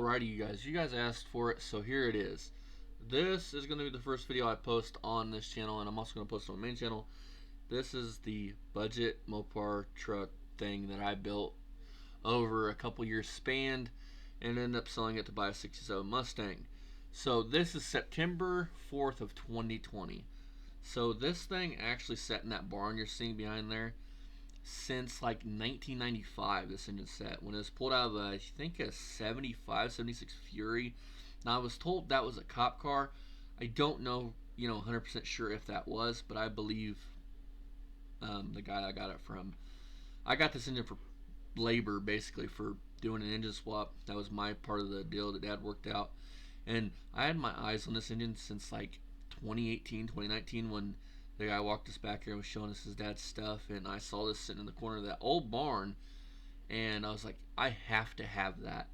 Alrighty, you guys asked for it, so here it is. This is going to be the first video I post on this channel, and I'm also going to post it on the main channel. This is the budget Mopar truck thing that I built over a couple years span and ended up selling it to buy a 67 Mustang. So this is September 4th of 2020. So this thing actually sat in that barn you're seeing behind there since like 1995. This engine set when it was pulled out of I think a 75 76 Fury. Now I was told that was a cop car. I don't know 100% sure if that was, but I believe the guy I got it from. I got this engine for labor, basically for doing an engine swap. That was my part of the deal that Dad worked out, and I had my eyes on this engine since like 2018 2019 when the guy walked us back here and was showing us his dad's stuff, and I saw this sitting in the corner of that old barn, and I was like, I have to have that.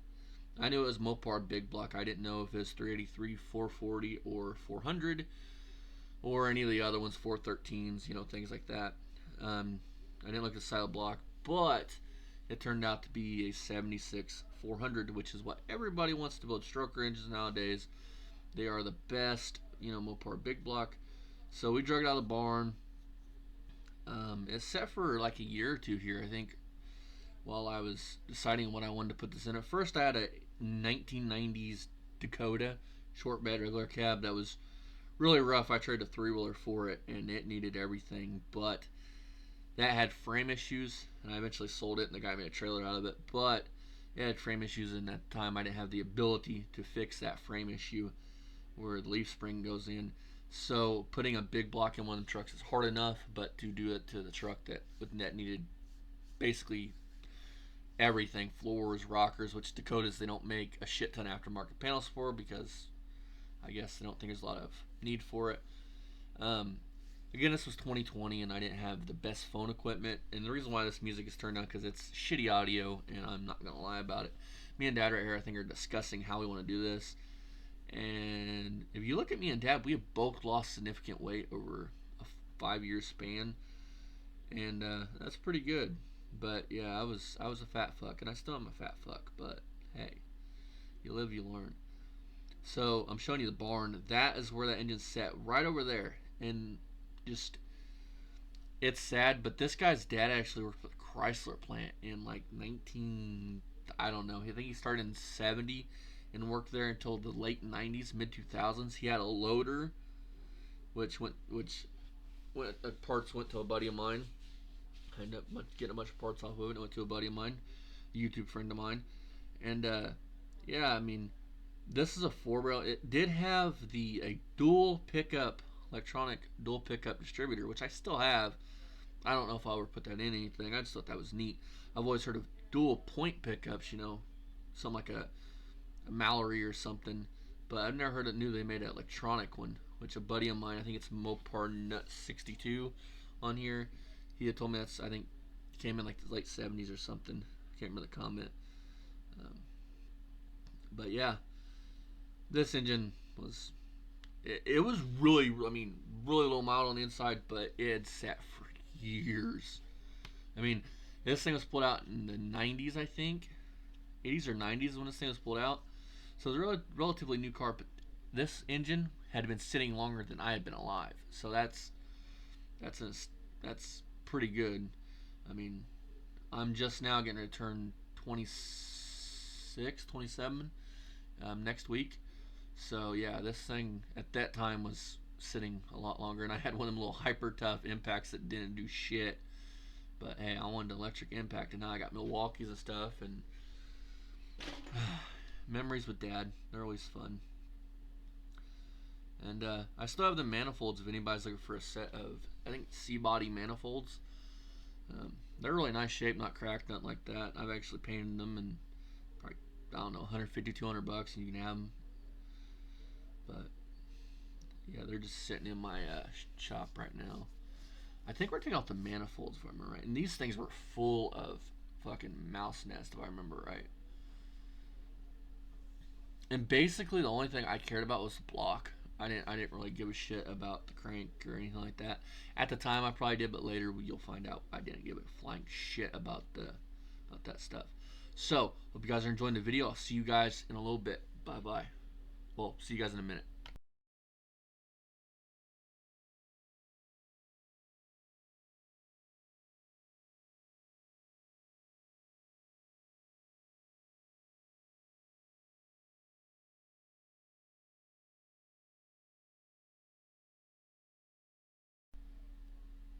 I knew it was Mopar big block. I didn't know if it was 383, 440, or 400, or any of the other ones, 413s, things like that. I didn't look at the side of the block, but it turned out to be a 76 400, which is what everybody wants to build stroker engines nowadays. They are the best, Mopar big block. So we drug it out of the barn. It's set for like a year or two here, I think, while I was deciding what I wanted to put this in. At first, I had a 1990s Dakota short bed regular cab that was really rough. I traded a three-wheeler for it, and it needed everything, but that had frame issues, and I eventually sold it, and the guy made a trailer out of it, but it had frame issues, and at the time I didn't have the ability to fix that frame issue where the leaf spring goes in. So putting a big block in one of the trucks is hard enough, but to do it to the truck that needed basically everything, floors, rockers, which Dakotas they don't make a shit ton of aftermarket panels for because I guess they don't think there's a lot of need for it. Again, this was 2020 and I didn't have the best phone equipment, and the reason why this music is turned on because it's shitty audio, and I'm not gonna lie about it. Me and Dad right here I think are discussing how we want to do this. And if you look at me and Dad, we have both lost significant weight over a 5-year span, and that's pretty good. But yeah, I was a fat fuck, and I still am a fat fuck. But hey, you live, you learn. So I'm showing you the barn. That is where that engine's set, right over there. And just, it's sad, but this guy's dad actually worked for the Chrysler plant in like 19, I don't know. I think he started in 70. And worked there until the late 90s, mid 2000s. He had a loader, which parts went to a buddy of mine. I ended up getting a bunch of parts off of it. It went to a buddy of mine, a YouTube friend of mine, and yeah, I mean, this is a 4-barrel. It did have a dual pickup, electronic dual pickup distributor, which I still have. I don't know if I'll ever put that in anything. I just thought that was neat. I've always heard of dual point pickups, something like a Mallory or something, but I've never knew they made an electronic one, which a buddy of mine, I think it's Mopar Nut 62 on here, he had told me that's, I think, came in like the late 70s or something. I can't remember the comment. But yeah, this engine was, it was really, really low mild on the inside, but it had sat for years. I mean, this thing was pulled out in the 90s, I think. 80s or 90s when this thing was pulled out. So it's a relatively new car, but this engine had been sitting longer than I had been alive. So that's pretty good. I mean, I'm just now getting to turn 26, 27 next week. So yeah, this thing at that time was sitting a lot longer, and I had one of them little hyper tough impacts that didn't do shit. But hey, I wanted an electric impact, and now I got Milwaukee's and stuff, and memories with Dad, they're always fun. And I still have the manifolds if anybody's looking for a set of, I think, C-body manifolds. They're really nice shape, not cracked, nothing like that. I've actually painted them, and probably, I don't know, 150, 200 bucks, and you can have them. But yeah, they're just sitting in my shop right now. I think we're taking off the manifolds if I remember right. And these things were full of fucking mouse nest if I remember right. And basically the only thing I cared about was the block. I didn't really give a shit about the crank or anything like that. At the time I probably did, but later you'll find out I didn't give a flying shit about that stuff. So, hope you guys are enjoying the video. I'll see you guys in a little bit. Bye-bye. Well, see you guys in a minute.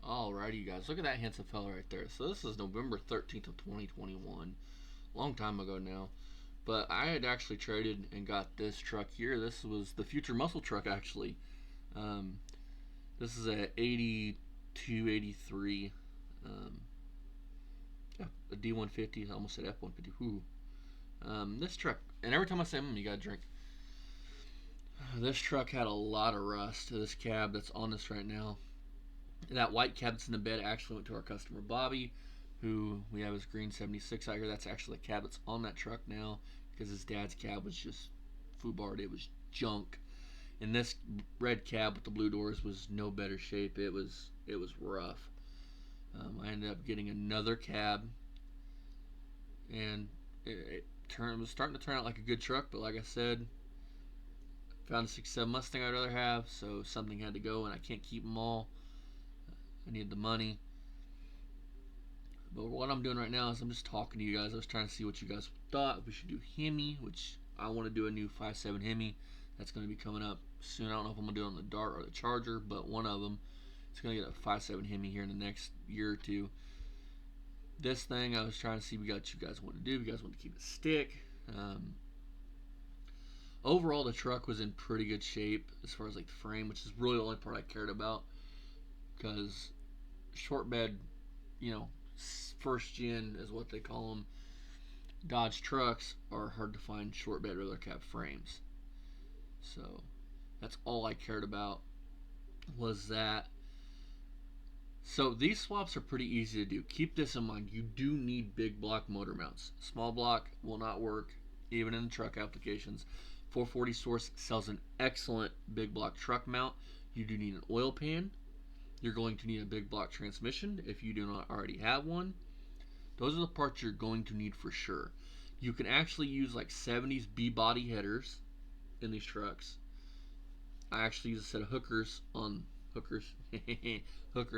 Alrighty, you guys. Look at that handsome fella right there. So this is November 13th of 2021. Long time ago now. But I had actually traded and got this truck here. This was the future muscle truck, actually. Um, this is a 82, 83. Yeah, a d150. I almost said f150. Ooh. This truck, and every time I say you gotta drink. This truck had a lot of rust. This cab that's on this right now. That white cab that's in the bed actually went to our customer Bobby, who we have his green 76 out here. That's actually the cab that's on that truck now, because his dad's cab was just foobarred. It was junk. And this red cab with the blue doors was no better shape. It was rough. I ended up getting another cab, and it was starting to turn out like a good truck. But like I said, found a 67 Mustang I'd rather have, so something had to go, and I can't keep them all. I need the money. But what I'm doing right now is I'm just talking to you guys. I was trying to see what you guys thought. If we should do Hemi, which I want to do a new 5.7 Hemi. That's going to be coming up soon. I don't know if I'm going to do it on the Dart or the Charger, but one of them. It's going to get a 5.7 Hemi here in the next year or two. This thing, I was trying to see what you guys want to do. If you guys want to keep it stick. Overall, the truck was in pretty good shape as far as like the frame, which is really the only part I cared about. Because short bed, you know, first gen is what they call them. Dodge trucks are hard to find short bed roller cab frames. So that's all I cared about was that. So these swaps are pretty easy to do. Keep this in mind. You do need big block motor mounts. Small block will not work even in the truck applications. 440 Source sells an excellent big block truck mount. You do need an oil pan. You're going to need a big block transmission if you do not already have one. Those are the parts you're going to need for sure. You can actually use like 70s B-body headers in these trucks. I actually use a set of hooker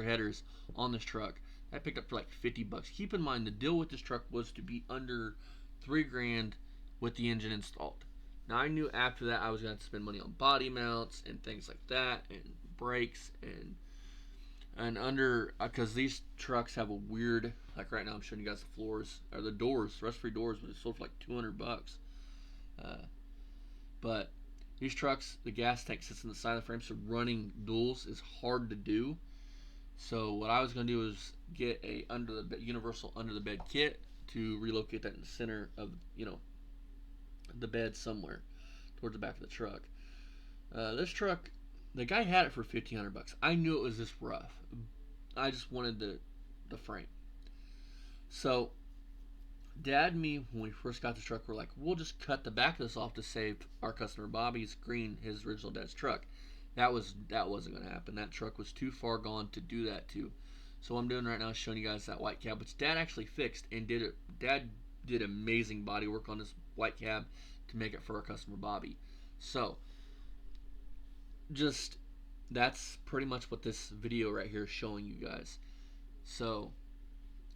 headers on this truck. I picked up for like 50 bucks. Keep in mind the deal with this truck was to be under $3,000 with the engine installed. Now I knew after that I was going to spend money on body mounts and things like that, and brakes and under, because these trucks have a weird, like right now I'm showing you guys the floors or the doors, rust-free doors, but it's sold for like 200 bucks. But these trucks, the gas tank sits in the side of the frame, so running duals is hard to do. So what I was going to do is get a universal under the bed kit to relocate that in the center of, you know, the bed somewhere towards the back of the truck. This truck, the guy had it for 1,500 bucks. I knew it was this rough. I just wanted the frame. So Dad and me, when we first got the truck, we're like, we'll just cut the back of this off to save our customer Bobby's green, his original dad's truck. That wasn't going to happen. That truck was too far gone to do that to. So what I'm doing right now is showing you guys that white cab, which Dad actually fixed and did it. Dad did amazing body work on this white cab to make it for our customer Bobby. So just, that's pretty much what this video right here is showing you guys. So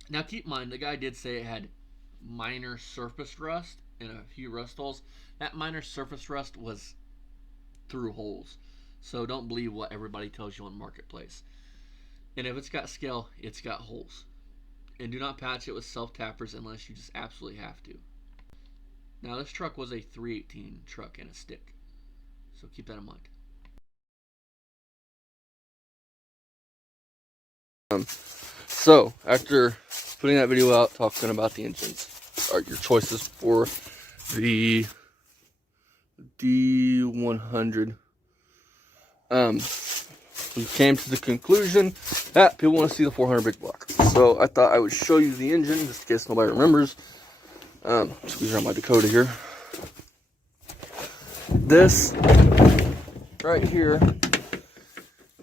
now keep in mind, the guy did say it had minor surface rust and a few rust holes. That minor surface rust was through holes. So don't believe what everybody tells you on Marketplace. And if it's got scale, it's got holes. And do not patch it with self-tappers unless you just absolutely have to. Now this truck was a 318 truck and a stick. So keep that in mind. So after putting that video out talking about the engines, are your choices for the D100. We came to the conclusion that people want to see the 400 big block. So I thought I would show you the engine just in case nobody remembers. Squeeze around my Dakota here. This right here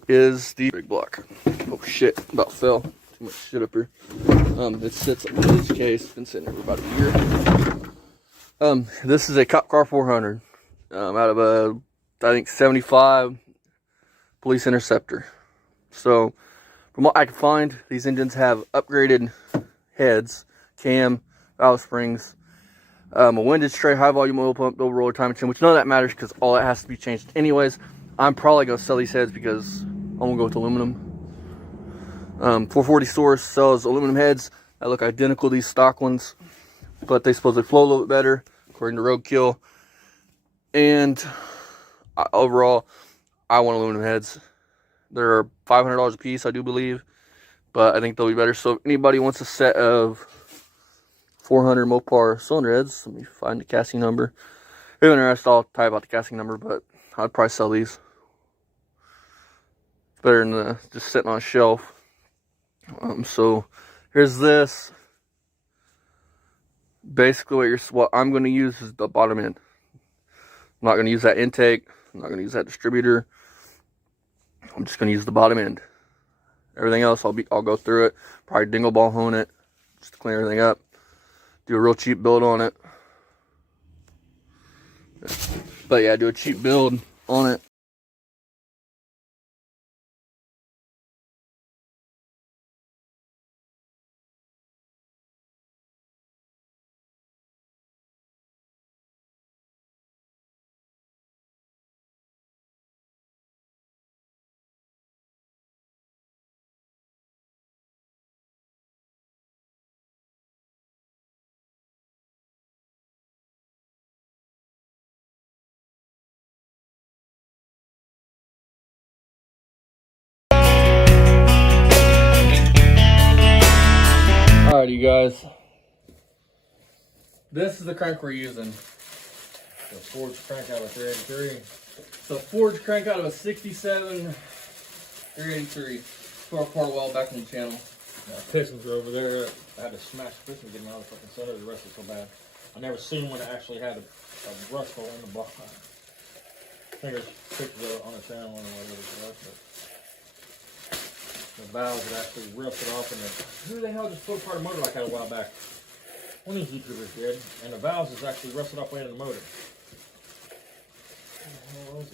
is the big block. Oh shit, about fell. Too much shit up here. It sits in this case. It's been sitting here for about a year. This is a cop car 400 out of a, I think, 75 police interceptor. So from what I can find, these engines have upgraded heads, cam, valve springs, a windage tray, high volume oil pump, double roller time chain, which none of that matters because all that has to be changed anyways. I'm probably going to sell these heads because I'm going to go with aluminum. 440 Source sells aluminum heads that look identical to these stock ones, but they supposedly flow a little bit better according to Roadkill. And overall, I want aluminum heads. They're $500 a piece, I do believe, but I think they'll be better. So if anybody wants a set of 400 Mopar cylinder heads, let me find the casting number. If you're interested, I'll type out the casting number, but I'd probably sell these. It's better than just sitting on a shelf. So here's this. Basically, what I'm going to use is the bottom end. I'm not going to use that intake. I'm not going to use that distributor. I'm just going to use the bottom end. Everything else, I'll go through it. Probably dingle ball hone it, just to clean everything up. Do a real cheap build on it. But yeah, do a cheap build on it. Alright, you guys. This is the crank we're using. The forged crank out of 383. It's a forged crank out of a 67 383. For a well back on the channel. Pistons are over there. I had to smash the piston to get them out of the fucking center. The rest is so bad. I never seen one that actually had a rust hole in the block. I think there's pictures on the channel and whatever. The valves had actually rusted off, and who the hell just pulled apart a motor like that a while back? One of these YouTubers did, and the valves is actually rusted off way in the motor. What the hell was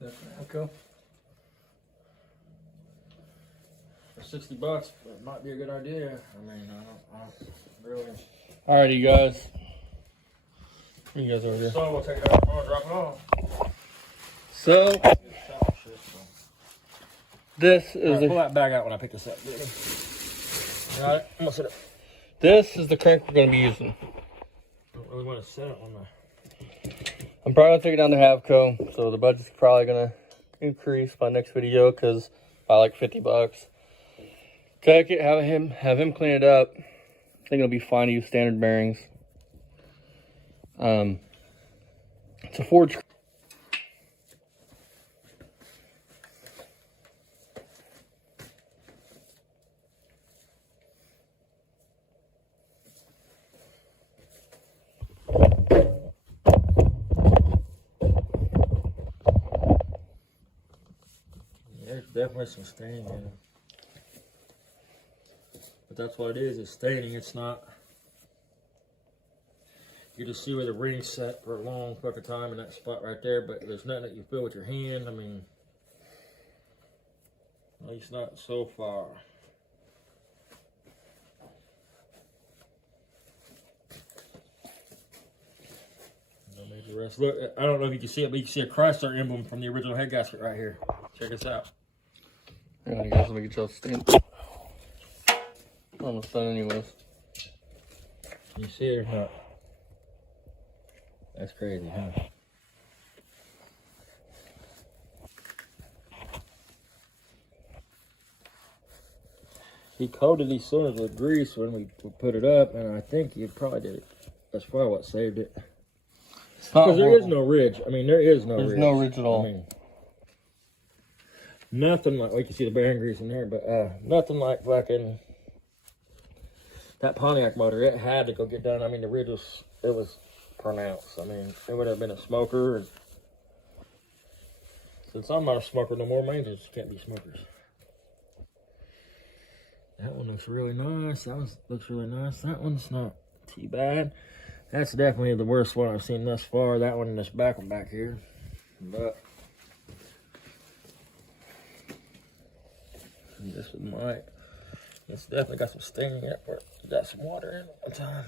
that? Okay. For $60, it might be a good idea. I mean, I don't really. Alrighty, you guys. You guys over here. So we'll take it out and drop it off. So this is pull that bag out when I pick this up. Got it? I'm gonna set it. This is the crank we're gonna be using. I don't really want to set it on the. I'm probably gonna take it down to Havco, so the budget's probably gonna increase by next video because by like $50. Take it, have him clean it up. I think it'll be fine to use standard bearings. It's a forged. There's definitely some staining in it. But that's what it is, it's staining, it's not. You just see where the ring's set for a long fucking time in that spot right there, but there's nothing that you feel with your hand. I mean, at least not so far. No major rust. Look, I don't know if you can see it, but you can see a Chrysler emblem from the original head gasket right here. Check this out. Yeah, you guys, let me get y'all stain. Almost done anyways. You see it or not? That's crazy, huh? He coated these cylinders with grease when we put it up, and I think he probably did it. That's probably what saved it. Because there is no ridge. I mean, there is no ridge. There's no ridge at all. I mean, nothing like, you can see the bearing grease in there, but nothing like fucking that Pontiac motor. It had to go get done. I mean, the ridge was, it was pronounced. I mean, it would have been a smoker. And since I'm not a smoker no more, my engines can't be smokers. That one looks really nice. That one looks really nice. That one's not too bad. That's definitely the worst one I've seen thus far. That one and this back one back here. But this one might. It's definitely got some sting in it, or got some water in it one time.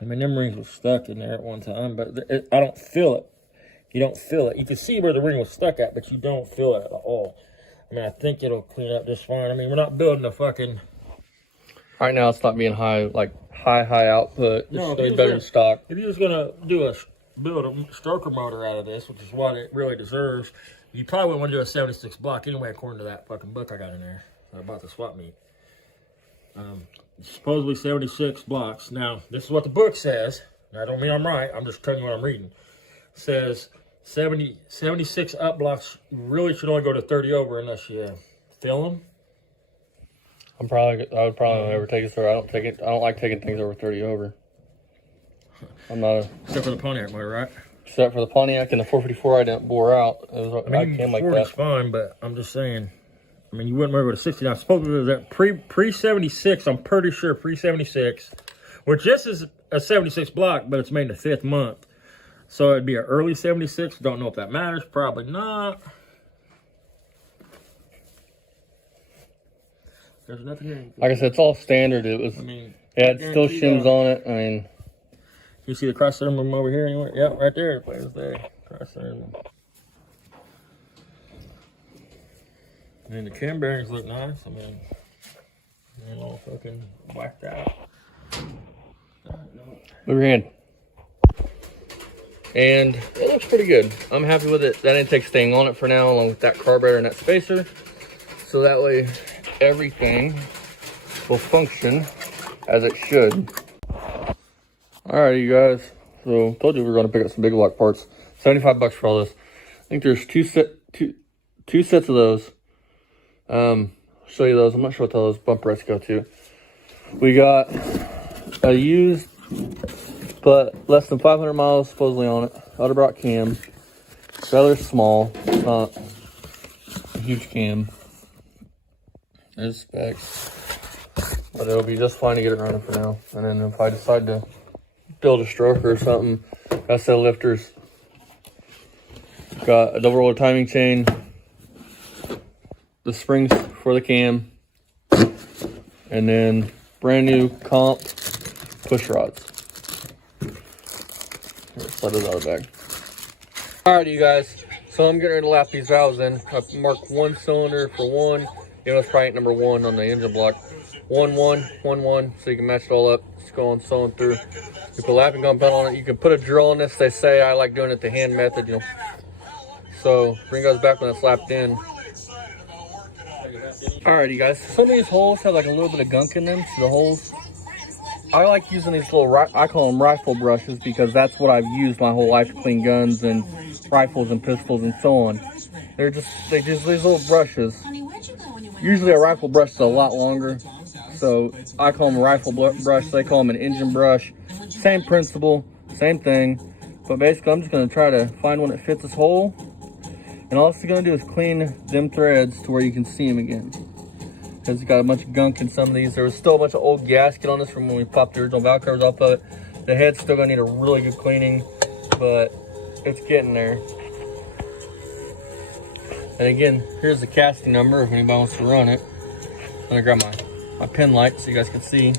I mean, them rings were stuck in there at one time, but I don't feel it. You don't feel it. You can see where the ring was stuck at, but you don't feel it at all. I mean, I think it'll clean up just fine. I mean, we're not building a fucking... Right now, it's not being high, like high output. No, it's better than stock. If you're just gonna build a stroker motor out of this, which is what it really deserves, you probably wouldn't want to do a 76 block anyway, according to that fucking book I got in there about the swap meet. Supposedly 76 blocks. Now, this is what the book says. Now, I don't mean I'm right. I'm just telling you what I'm reading. It says 76 up blocks really should only go to 30 over unless you fill them. I would probably never take it through. I don't like taking things over 30 over. I'm not a... Except for the Pontiac motor, right? Except for the Pontiac and the 454 I didn't bore out. I came like that. Fine, but I'm just saying. I mean, you wouldn't want to go to 69. Supposedly that pre-76, I'm pretty sure pre-76, which this is a 76 block, but it's made in the 5th month. So it'd be an early 76. Don't know if that matters. Probably not. There's nothing here. Like I said, it's all standard. It was. I mean, yeah, it still shims on it. I mean, you see the cross center over here anywhere? Yep, right there. It was there. Cross center. I mean, the cam bearings look nice. I mean, they're all fucking whacked out. Move your hand. And it looks pretty good. I'm happy with it. That intake staying on it for now, along with that carburetor and that spacer. So that way, everything will function as it should. Alright, you guys. So, told you we were going to pick up some big block parts. $75 for all this. I think there's two sets of those. I'll show you those. I'm not sure what those bumper rest go to. We got a used, but less than 500 miles supposedly on it. Autobrock cam. Rather small. It's not a huge cam. There's specs. But it'll be just fine to get it running for now. And then if I decide to build a stroker or something, got a set of lifters. Got a double roller timing chain. The springs for the cam, and then brand new comp push rods. Slide those out of the bag. Alright, you guys, so I'm getting ready to lap these valves in. I marked one cylinder for one. You know, it's probably number 1 on the engine block. 1 1 1 1, so you can match it all up. Just going sewing through. You put a lapping compound on it. You can put a drill on this. They say I like doing it the hand method, you know. So bring goes back when it's lapped in. Alrighty, guys, some of these holes have like a little bit of gunk in them. So the holes, I like using these little, I call them rifle brushes, because that's what I've used my whole life to clean guns and rifles and pistols and so on. They're just these little brushes. Usually a rifle brush is a lot longer, so I call them a rifle brush. They call them an engine brush. Same principle, same thing, but basically I'm just going to try to find one that fits this hole. And all it's going to do is clean them threads to where you can see them again. Because it's got a bunch of gunk in some of these. There was still a bunch of old gasket on this from when we popped the original valve covers off of it. The head's still going to need a really good cleaning, but it's getting there. And again, here's the casting number if anybody wants to run it. I'm going to grab my pen light so you guys can see.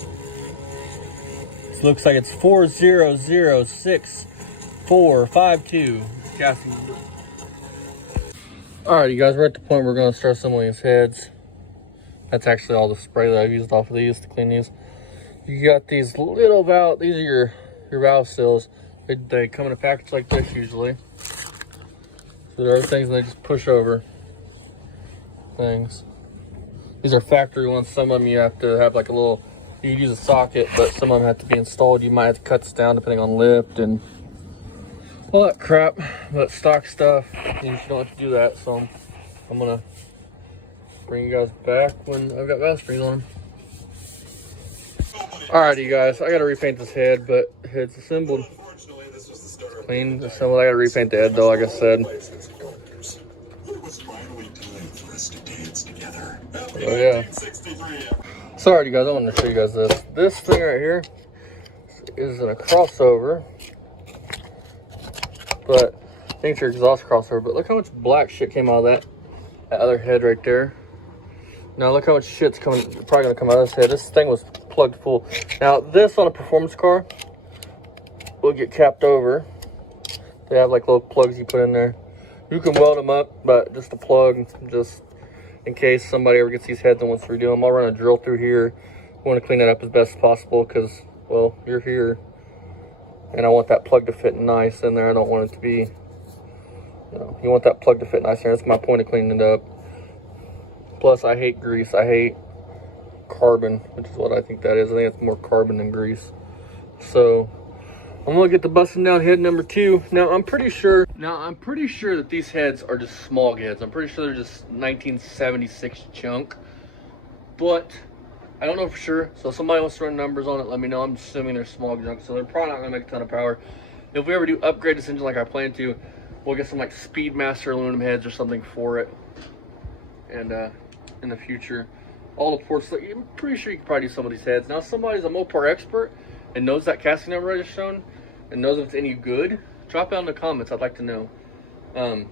This looks like it's 4006452 casting number. Alright, you guys, we're at the point we're going to start assembling these heads. That's actually all the spray that I've used off of these to clean these. You got these little valve, these are your valve seals. They come in a package like this usually. So there are things they just push over things. These are factory ones. Some of them you have to have like a little, you can use a socket, but some of them have to be installed. You might have to cut this down depending on lift and all that crap. But stock stuff, you don't have to do that. So I'm gonna bring you guys back when I've got valve springs on them. Alrighty, guys, I gotta repaint this head, but it's assembled. It's clean, assembled. I gotta repaint the head though, like I said. Oh yeah. So alrighty, guys, I want to show you guys this. This thing right here is in a crossover, but I think it's your exhaust crossover. But look how much black shit came out of that other head right there. Now look how much shit's probably gonna come out of this head. This thing was plugged full. Now this on a performance car will get capped over. They have like little plugs you put in there. You can weld them up, but just a plug, just in case somebody ever gets these heads and wants to redo them. I'll run a drill through here. I want to clean that up as best as possible because, well, you're here, and I want that plug to fit nice in there. I don't want it to be, you want that plug to fit nice in there. That's my point of cleaning it up. Plus, I hate grease. I hate carbon, which is what I think that is. I think it's more carbon than grease. So I'm gonna get the busting down head number 2. Now I'm pretty sure that these heads are just small heads. I'm pretty sure they're just 1976 junk, but I don't know for sure. So if somebody wants to run numbers on it, let me know. I'm assuming they're small junk, so they're probably not gonna make a ton of power. If we ever do upgrade this engine like I plan to, we'll get some like Speedmaster aluminum heads or something for it. And in the future, all the ports, like, I'm pretty sure you can probably do some of these heads. Now, if somebody's a Mopar expert and knows that casting number I just shown and knows if it's any good, drop it in the comments. I'd like to know. I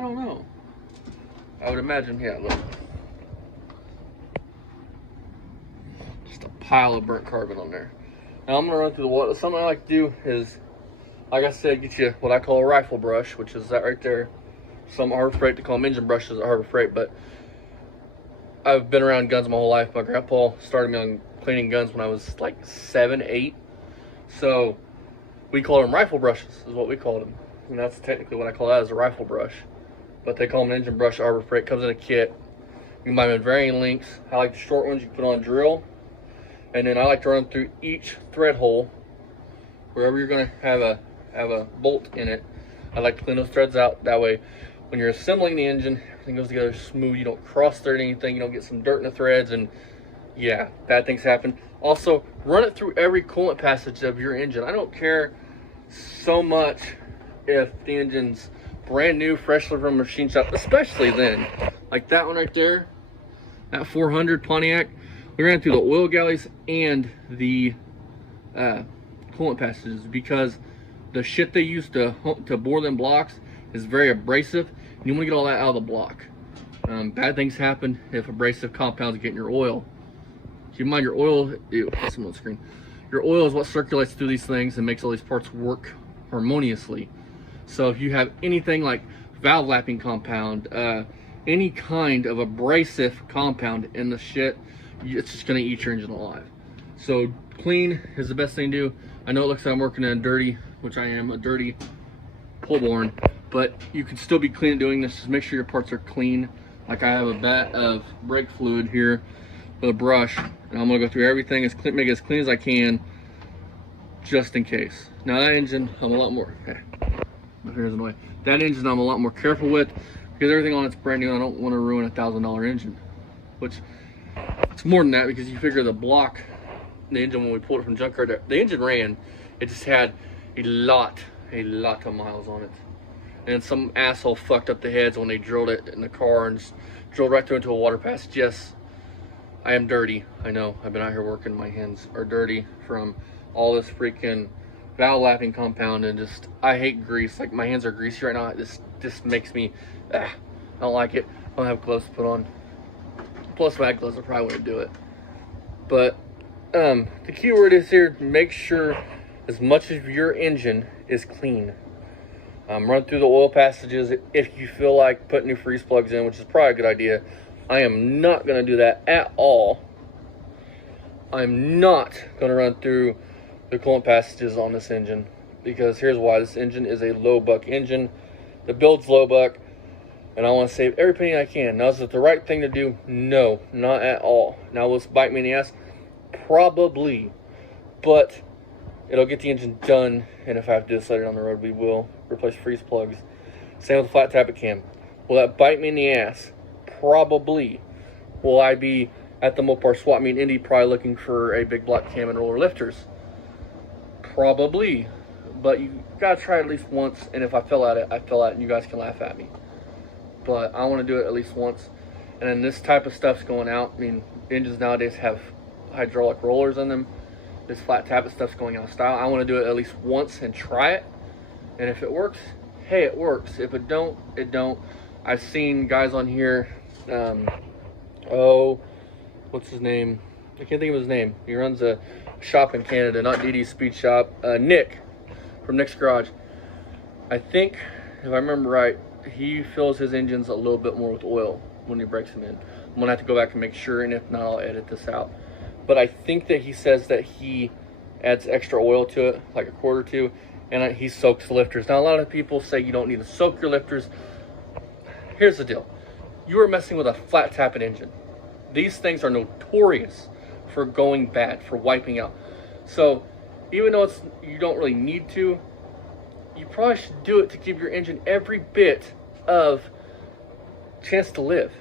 don't know. I would imagine, yeah, look. Just a pile of burnt carbon on there. Now, I'm going to run through the water. Something I like to do is, like I said, get you what I call a rifle brush, which is that right there. Some Harbor Freight, they call them engine brushes at Harbor Freight, but I've been around guns my whole life. My grandpa started me on cleaning guns when I was like 7, 8. So we called them rifle brushes, is what we called them. And that's technically what I call that, is a rifle brush. But they call them an engine brush at Harbor Freight. It comes in a kit. You can buy them in varying lengths. I like the short ones you can put on a drill. And then I like to run through each thread hole, wherever you're going to have a bolt in it. I like to clean those threads out. That way, when you're assembling the engine, everything goes together smooth. You don't cross thread anything. You don't get some dirt in the threads, and yeah, bad things happen. Also, run it through every coolant passage of your engine. I don't care so much if the engine's brand new, freshly from a machine shop, especially then. Like that one right there, that 400 Pontiac, we ran through the oil galleys and the coolant passages because the shit they use to bore them blocks is very abrasive. And you want to get all that out of the block. Bad things happen if abrasive compounds get in your oil. Keep in mind your oil, that's on the screen. Your oil is what circulates through these things and makes all these parts work harmoniously. So if you have anything like valve lapping compound, any kind of abrasive compound in the shit, it's just gonna eat your engine alive. So clean is the best thing to do. I know it looks like I'm working in a dirty, which I am, a dirty pull-borne, but you can still be clean at doing this. Just make sure your parts are clean. Like I have a vat of brake fluid here with a brush, and I'm gonna go through everything, make it as clean as I can, just in case. Now that engine, I'm a lot more, okay, my finger's in the way. That engine I'm a lot more careful with because everything on it's brand new. I don't want to ruin a $1,000 engine, which it's more than that because you figure the block, the engine when we pulled it from junkyard, the engine ran, it just had a lot of miles on it. And some asshole fucked up the heads when they drilled it in the car and just drilled right through into a water passage. Yes, I am dirty. I know. I've been out here working. My hands are dirty from all this freaking valve lapping compound, and just, I hate grease. Like, my hands are greasy right now. This makes me, I don't like it. I don't have gloves to put on. Plus, if I had gloves, I probably wouldn't do it. But the key word is here, make sure as much of your engine is clean. Run through the oil passages if you feel like putting new freeze plugs in, which is probably a good idea. I am not going to do that at all. I'm not going to run through the coolant passages on this engine because here's why. This engine is a low buck engine. The build's low buck, and I want to save every penny I can. Now, is it the right thing to do? No, not at all. Now, will this bite me in the ass? Probably, but it'll get the engine done, and if I have to do this later down the road, we will replace freeze plugs. Same with the flat tappet cam. Will that bite me in the ass? Probably. Will I be at the Mopar swap meet in Indy, probably looking for a big block cam and roller lifters. Probably, but you gotta try it at least once. And if I fell at it, I fell at it, and you guys can laugh at me. But I want to do it at least once. And then this type of stuff's going out. I mean, engines nowadays have hydraulic rollers on them. This flat tappet stuff's going out of style. I want to do it at least once and try it. And if it works, hey, it works. If it don't, it don't. I've seen guys on here, what's his name? I can't think of his name. He runs a shop in Canada, not DD Speed Shop. Nick, from Nick's Garage. I think, if I remember right, he fills his engines a little bit more with oil when he breaks them in. I'm gonna have to go back and make sure, and if not, I'll edit this out. But I think that he says that he adds extra oil to it, like a quart or two, and he soaks the lifters. Now, a lot of people say you don't need to soak your lifters. Here's the deal. You are messing with a flat tappet engine. These things are notorious for going bad, for wiping out. So even though you don't really need to, you probably should do it to give your engine every bit of chance to live.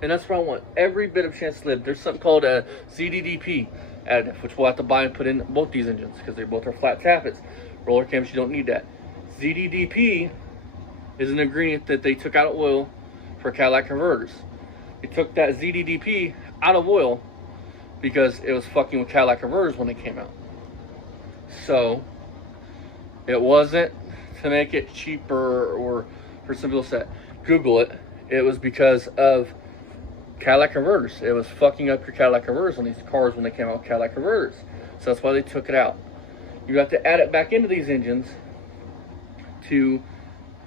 And that's what I want, every bit of chance to live. There's something called a ZDDP additive, which we'll have to buy and put in both these engines because they both are flat tappets. Roller cams, you don't need that. ZDDP is an ingredient that they took out of oil for Cadillac converters. They took that ZDDP out of oil because it was fucking with Cadillac converters when they came out. So it wasn't to make it cheaper, or for some people said, Google it. It was because of Cadillac converters. It was fucking up your Cadillac converters on these cars when they came out with Cadillac converters. So that's why they took it out. You have to add it back into these engines to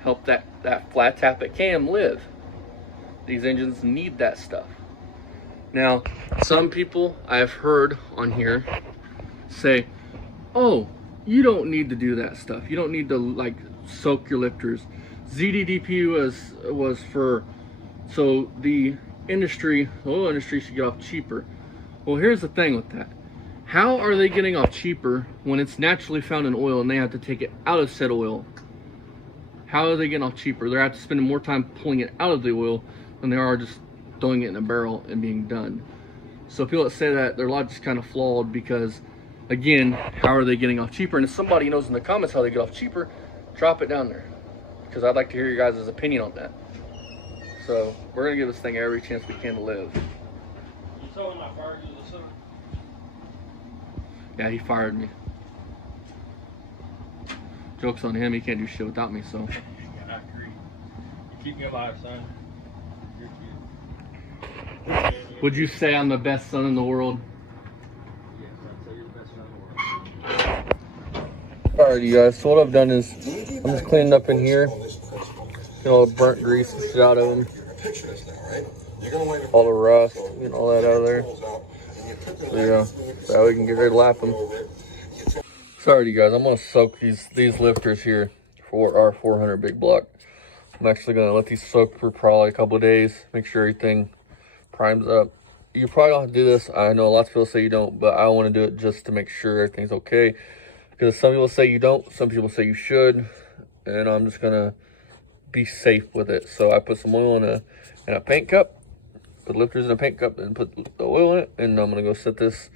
help that flat tappet cam live. These engines need that stuff. Now, some people I've heard on here say, oh, you don't need to do that stuff. You don't need to like soak your lifters. ZDDP was for, so the oil industry should get off cheaper. Well, here's the thing with that. How are they getting off cheaper when it's naturally found in oil and they have to take it out of said oil? How are they getting off cheaper? They're have to spend more time pulling it out of the oil than they are just throwing it in a barrel and being done. So people that say that, their logic's kind of flawed because, again, how are they getting off cheaper? And if somebody knows in the comments how they get off cheaper, drop it down there, because I'd like to hear your guys' opinion on that. So we're gonna give this thing every chance we can to live. You told him I fired you this summer? Yeah, he fired me. Joke's on him, he can't do shit without me, so. Yeah, I agree. You keep me alive, son. You're cute. Would you say I'm the best son in the world? Yes, I'd say you're the best son in the world. Alright, you guys, so what I've done is I'm just cleaning up in here. Get all the burnt grease and shit out of them. All the rust, getting all that out of there. So yeah, so we can get ready to lap them. Sorry, you guys, I'm gonna soak these lifters here for our 400 big block. I'm actually gonna let these soak for probably a couple of days, make sure everything primes up. You probably don't have to do this. I know lots of people say you don't, but I want to do it just to make sure everything's okay. Because some people say you don't, some people say you should, and I'm just gonna be safe with it. So I put some oil in a paint cup, put lifters in a paint cup, and put the oil in it, and I'm gonna go set this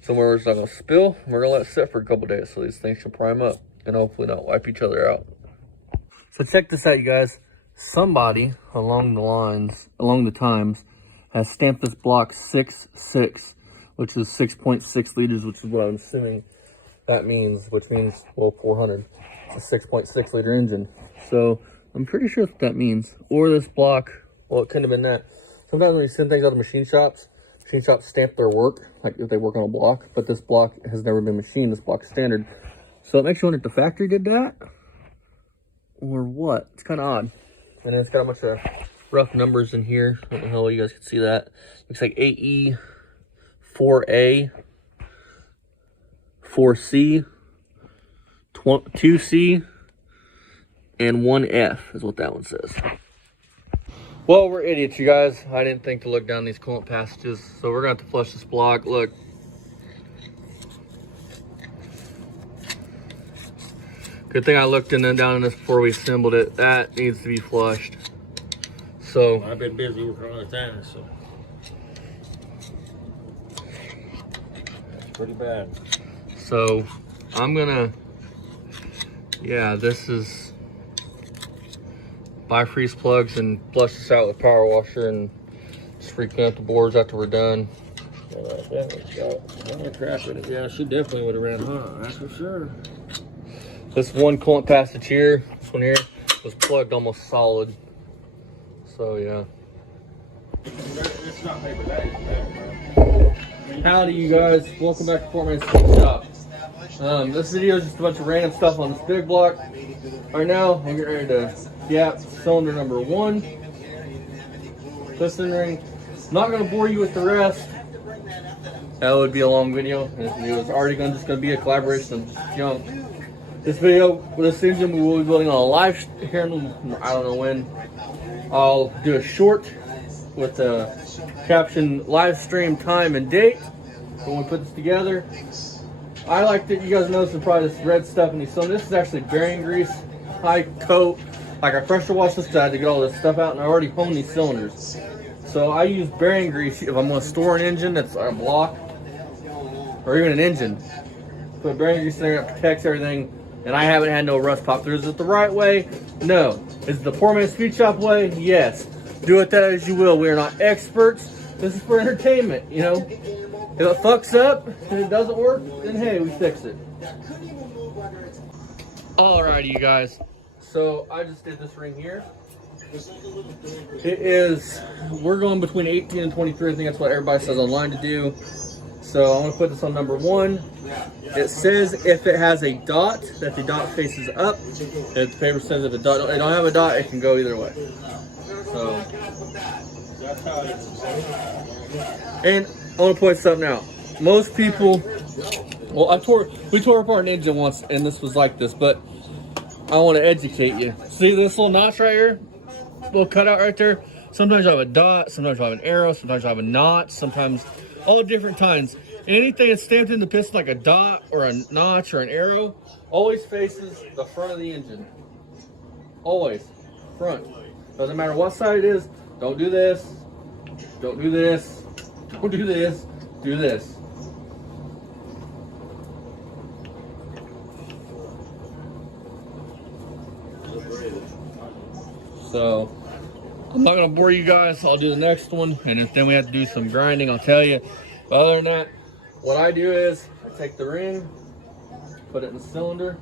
somewhere where it's not gonna spill. We're gonna let it sit for a couple days so these things can prime up and hopefully not wipe each other out. So check this out, you guys. Somebody along the times has stamped this block 6.6, which is 6.6 liters, which is what I'm assuming that means, which means, well, 400. It's a 6.6 liter engine. So I'm pretty sure that's what that means. Or this block, well, it couldn't have been that. Sometimes when you send things out of machine shops stamp their work, like if they work on a block, but this block has never been machined. This block is standard. So it makes you wonder if the factory did that or what. It's kind of odd. And then it's got a bunch of rough numbers in here. I don't know how you guys can see that. Looks like AE, 4A, 4C, 2C, and 1F is what that one says. Well, we're idiots, you guys. I didn't think to look down these coolant passages, so we're gonna have to flush this block. Look. Good thing I looked down in this before we assembled it. That needs to be flushed. So I've been busy working on other things, so. pretty bad. So I'm gonna, yeah, this is buy freeze plugs and flush this out with power washer and just reconnect up the boards after we're done. Yeah, she definitely would have ran hot, that's for sure. This one coolant passage here, this one here, was plugged almost solid. So yeah. It's not paper, that is bad, bro. Howdy you guys, welcome back to Foreman's Tool Shop. This video is just a bunch of random stuff on this big block. Right now, I'm getting ready to gap cylinder number 1. Piston ring. Not going to bore you with the rest. That would be a long video. This video is already just going to be a collaboration of just junk. This video, this engine, we will be building on a live here in, I don't know when. I'll do a short with a caption live stream time and date when we put this together. I like that you guys notice probably this red stuff in these cylinders. This is actually bearing grease, high coat. Like I pressure washed this because I had to get all this stuff out and I already honed these cylinders. So I use bearing grease if I'm going to store an engine that's a block or even an engine. Put bearing grease in there, it protects everything. And I haven't had no rust pop through. Is it the right way? No. Is it the poor man's speed shop way? Yes. Do it that as you will. We are not experts. This is for entertainment, you know. If it fucks up and it doesn't work, then hey, we fix it. Alrighty, you guys. So I just did this ring here. It is, we're going between 18 and 23. I think that's what everybody says online to do. So I'm going to put this on number 1. It says if it has a dot, that the dot faces up. If the paper says if it don't have a dot, it can go either way. So, and I want to point something out. Most people, well, we tore apart an engine once, and this was like this, but I want to educate you. See this little notch right here? Little cutout right there? Sometimes I have a dot, sometimes I have an arrow, sometimes I have a knot, sometimes all different kinds. Anything that's stamped in the piston like a dot or a notch or an arrow always faces the front of the engine. Always. Front. Doesn't matter what side it is. Don't do this. Don't do this. Don't do this. Do this. So, I'm not going to bore you guys. I'll do the next one. And if then we have to do some grinding, I'll tell you. But other than that, what I do is I take the ring, put it in the cylinder,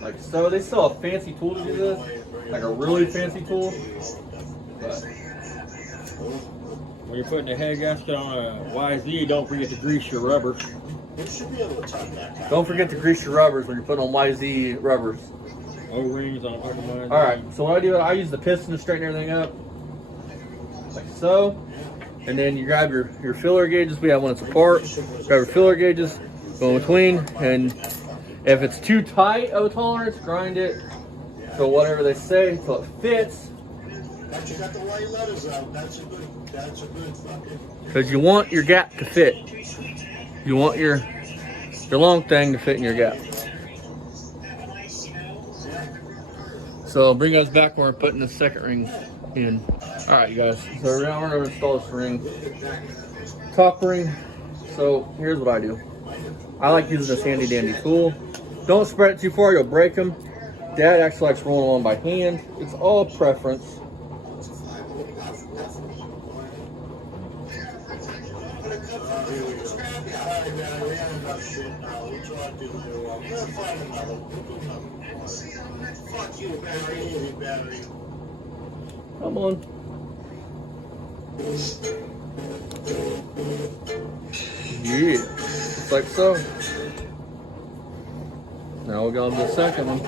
like so. They sell a fancy tool to do this, like a really fancy tool. But when you're putting the head gasket on a YZ, don't forget to grease your rubbers. Don't forget to grease your rubbers when you're putting on YZ rubbers. O-rings on a couple of All right, so what I do, I use the piston to straighten everything up, like so. And then you grab your filler gauges. We have one that's apart. Grab your filler gauges, go in between, and if it's too tight of a tolerance, grind it to whatever they say until it fits. But you got the right letters out. That's a good fucking. Because you want your gap to fit. You want your long thing to fit in your gap. So bring us back where we're putting the second ring in. All right, you guys. So now we're going to install this ring. Top ring. So here's what I do. I like using this handy dandy tool. Don't spread it too far, you'll break them. Dad actually likes rolling on by hand. It's all preference. Come on. Yeah, just like so. Now we'll go on to the second one.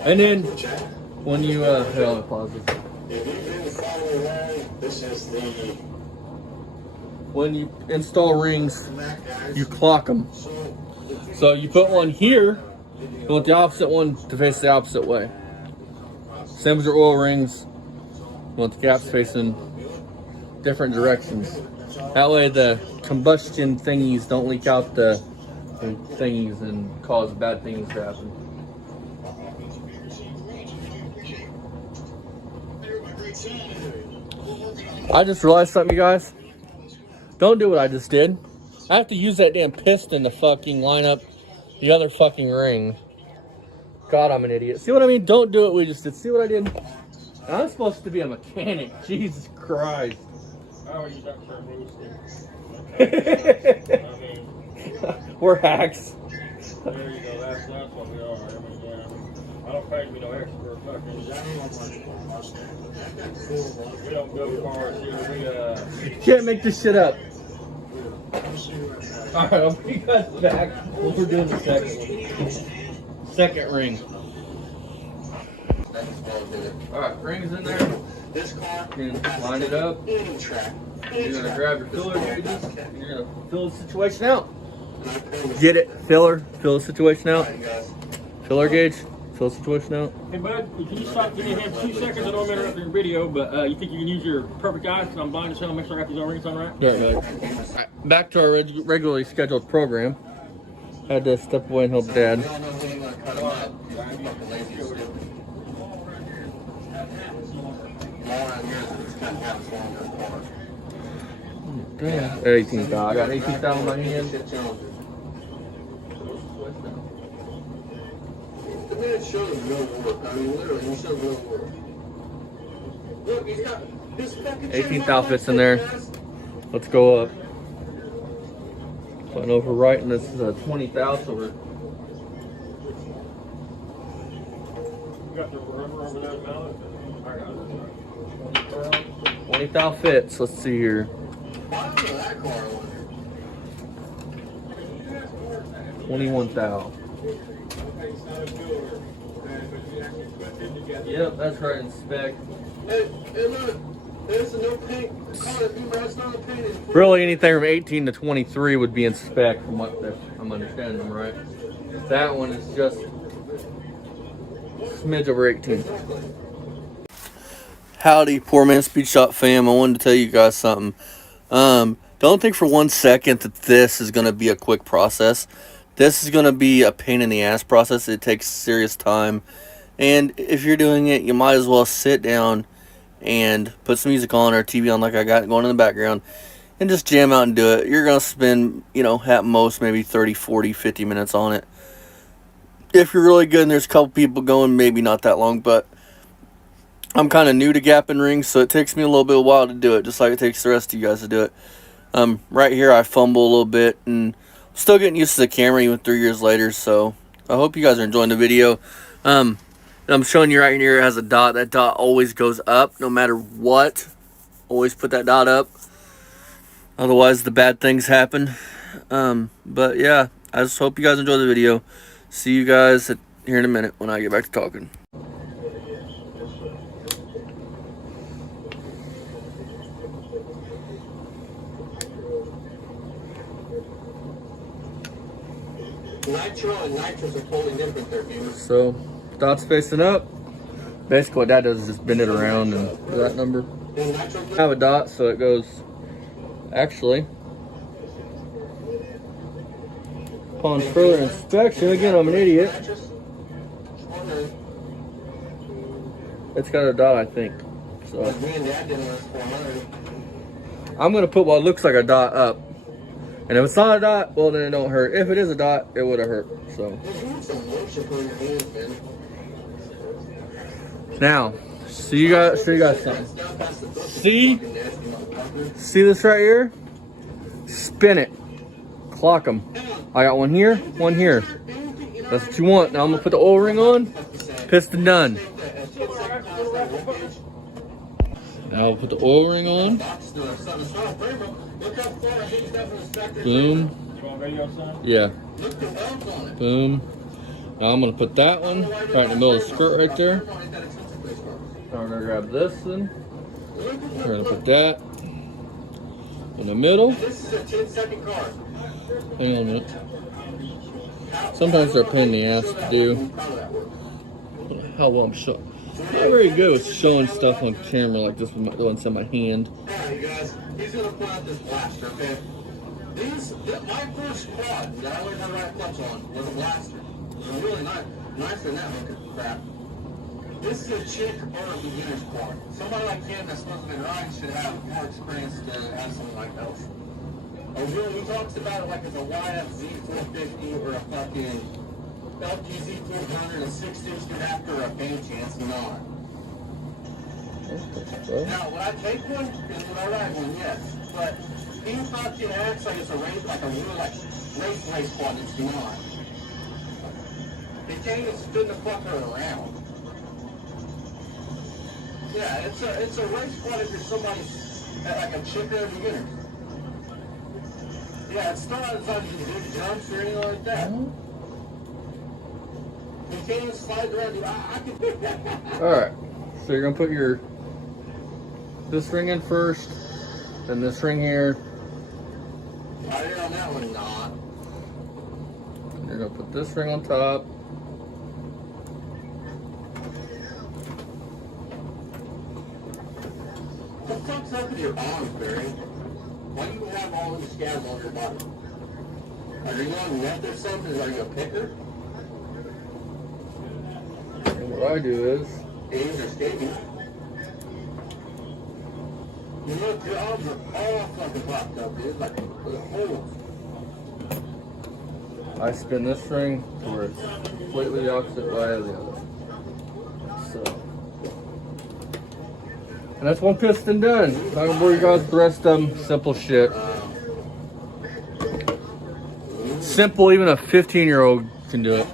And then when you here, I'll pause this. When you install rings, you clock them. So you put one here, you want the opposite one to face the opposite way. Same with your oil rings. You want the gaps facing different directions. That way the combustion thingies don't leak out the thingies and cause bad things to happen. I just realized something, you guys. Don't do what I just did. I have to use that damn piston to fucking line up the other fucking ring. God, I'm an idiot. See what I mean? Don't do what we just did. See what I did? I'm supposed to be a mechanic. Jesus Christ. How are you not for We're hacks. There you go. That's what we are. I mean, yeah. I don't pay me no extra fucking. We don't go cars here. You can't make this shit up. Alright, I'll bring you guys back when we're doing the second one. Second ring. Alright, rings in there. This car You can line it up. any track. You're gonna grab your filler gauges and you're gonna fill the situation out. Get it? Filler. Fill the situation out. Filler gauge. Fill the situation out. Hey, bud, can you stop? Give me 2 seconds. I know I'm interrupting your video, but you think you can use your perfect eyes because I'm blind as hell. Make sure I got these rings on right. Yeah, right. Alright, back to our regularly scheduled program. Had to step away and help Dad. Damn. 18,000. I got 18,000 in my hand. The man shows real work. I mean, literally, he shows real work. Look, he's got his fucking 18,000 fits in there. Let's go up. So I know if we're right, and this is a 20,000, so we're. You got the rubber over there, mallet? I got it. 20,000 fits. Let's see here. I don't know that car. 21,000. Yep, that's right in spec. Hey, look, there's a no paint car. That's not a painted. Really, anything from 18 to 23 would be in spec, from what I'm understanding them right. That one is just a smidge over 18. Howdy, Poor Man Speed Shop fam. I wanted to tell you guys something. Don't think for 1 second that this is going to be a quick process. This is going to be a pain in the ass process. It takes serious time. And if you're doing it, you might as well sit down and put some music on or TV on like I got going in the background and just jam out and do it. You're going to spend, you know, at most maybe 30, 40, 50 minutes on it. If you're really good and there's a couple people going, maybe not that long, but I'm kind of new to gapping rings, so it takes me a little bit of a while to do it, just like it takes the rest of you guys to do it. Right here I fumble a little bit and still getting used to the camera even 3 years later, so I hope you guys are enjoying the video. I'm showing you right here, it has a dot. That dot always goes up no matter what. Always put that dot up. Otherwise the bad things happen. But yeah, I just hope you guys enjoy the video. See you guys here in a minute when I get back to talking. Nitro and nitrous are totally different there, viewers. So, dot's facing up. Basically what that does is just bend it around and that number. I have a dot, so it goes, actually, upon further inspection, again, I'm an idiot. It's got a dot, I think. So, Me and Dad did it last 400. I'm going to put what looks like a dot up. And if it's not a dot, well, then it don't hurt. If it is a dot, it would have hurt. So, now, show you guys something. See this right here? Spin it. Clock them. I got one here, one here. That's what you want. Now I'm gonna put the oil ring on. Piston done. Now I'll put the oil ring on. Boom. Yeah. Boom. Now I'm gonna put that one right in the middle of the skirt right there. Now we're gonna grab this one. We're gonna put that in the middle. Hang on a minute. Sometimes they're a pain in the ass to do. How well I'm showing. Not very good with showing stuff on camera like this with the ones in my hand. Alright, you guys, he's gonna pull out this blaster, okay? My first quad that I learned how to ride clutch on was a blaster. It was really nicer than that looking crap. This is a chick or a beginner's quad. Somebody like him that's supposed to be riding should have more experience to have something like else. He talks about it like it's a YFZ 450 or a fucking LGZ 400, a 6-inch adapter, or a band chance, not. Now, would I take one? And would I ride one? Yes. But he fucking acts like it's a race, like a real, like, race quad. It's not. He can't even spin the fucker around. Yeah, it's a race quad if you're somebody, like a chick or a beginner. Yeah, it's not as like you do jumps or anything like that. You can't even slide around. I can. Alright, so you're going to put this ring in first, then this ring here. I did on that one, not. You're going to put this ring on top. What the fuck's up with your arms, Barry? Why do you have all these scabs on your body? Are you on meth or something? Are you a picker? And what I do is, Games are skating. You look, your arms are all fucking popped up, dude. Like, with holes. I spin this ring to where it's completely the opposite way of the other. So. And that's one piston done. Not gonna bore you guys with the rest of them. Simple shit. Simple, even a 15-year-old can do it.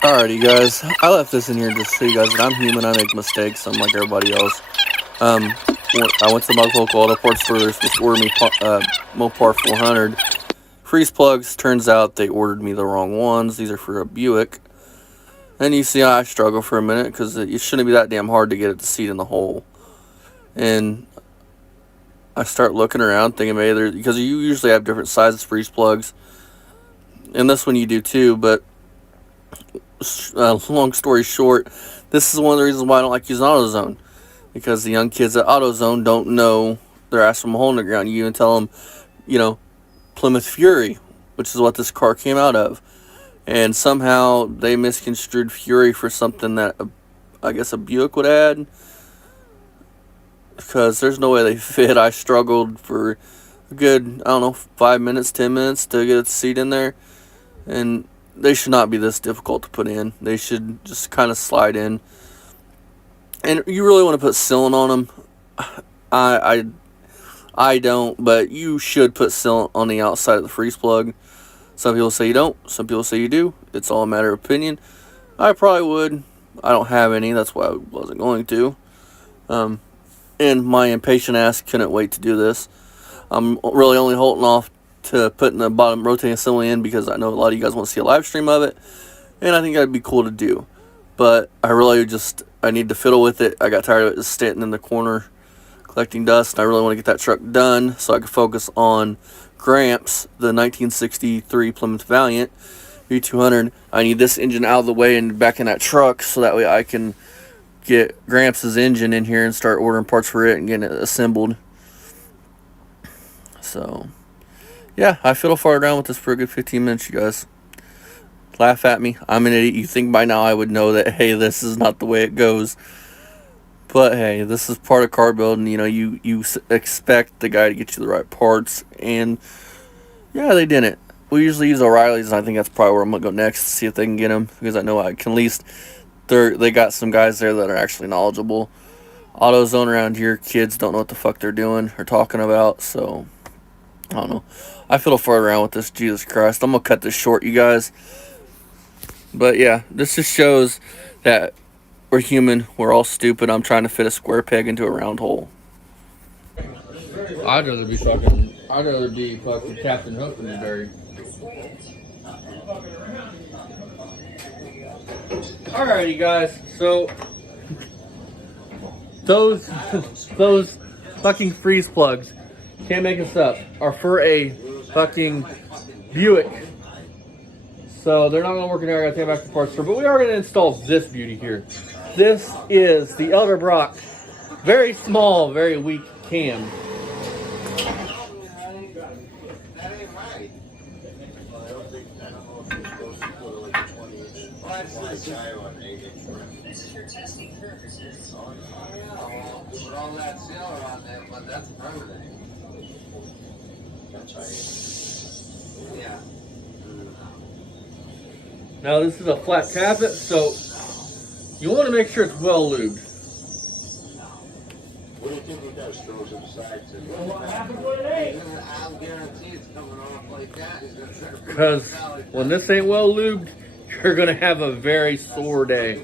Alrighty, guys. I left this in here just so you guys that I'm human. I make mistakes. I'm like everybody else. I went to my local auto parts store. They're supposed to order me Mopar 400 freeze plugs. Turns out they ordered me the wrong ones. These are for a Buick. And you see I struggle for a minute because it shouldn't be that damn hard to get it to seat in the hole. And I start looking around thinking maybe because you usually have different sizes freeze plugs. And this one you do too, but long story short, this is one of the reasons why I don't like using AutoZone. Because the young kids at AutoZone don't know their ass from a hole in the ground. You even tell them, you know, Plymouth Fury, which is what this car came out of. And somehow they misconstrued Fury for something that I guess a Buick would add. Because there's no way they fit. I struggled for a good, I don't know, 5 minutes, 10 minutes to get a seat in there. And they should not be this difficult to put in. They should just kind of slide in. And you really want to put sealant on them. I don't, but you should put sealant on the outside of the freeze plug. Some people say you don't. Some people say you do. It's all a matter of opinion. I probably would. I don't have any. That's why I wasn't going to. And my impatient ass couldn't wait to do this. I'm really only holding off to putting the bottom rotating assembly in because I know a lot of you guys want to see a live stream of it. And I think that'd be cool to do. But I really I need to fiddle with it. I got tired of it just standing in the corner collecting dust. And I really want to get that truck done so I can focus on Gramps, the 1963 Plymouth Valiant V200. I need this engine out of the way and back in that truck so that way I can get Gramps' engine in here and start ordering parts for it and getting it assembled. So, yeah, I fiddle far around with this for a good 15 minutes, you guys. Laugh at me. I'm an idiot. You think by now I would know that, hey, this is not the way it goes. But, hey, this is part of car building. You know, you expect the guy to get you the right parts. And, yeah, they didn't. We usually use O'Reilly's, and I think that's probably where I'm going to go next to see if they can get them. Because I know I can at least, they got some guys there that are actually knowledgeable. AutoZone around here, kids don't know what the fuck they're doing or talking about. So, I don't know. I fiddle far around with this. Jesus Christ. I'm going to cut this short, you guys. But, yeah, this just shows that we're human. We're all stupid. I'm trying to fit a square peg into a round hole. I'd rather be fucking Captain Hook than Barry. Alrighty, guys. So those fucking freeze plugs, can't make us up, are for a fucking Buick. So they're not going to work in there. I got to take it back to the parts store. But we are going to install this beauty here. This is the Elder Brock. Very small, very weak cam. This is for testing purposes. Oh yeah, well, put all that silver on there, but that's permanent. Yeah. Now this is a flat tappet, so you want to make sure it's well lubed. What do you think he does? Throws it aside to. Well, what happens when it ain't? I'll guarantee it's coming off like that. He's gonna try to. Because when this ain't well lubed, you're gonna have a very sore day.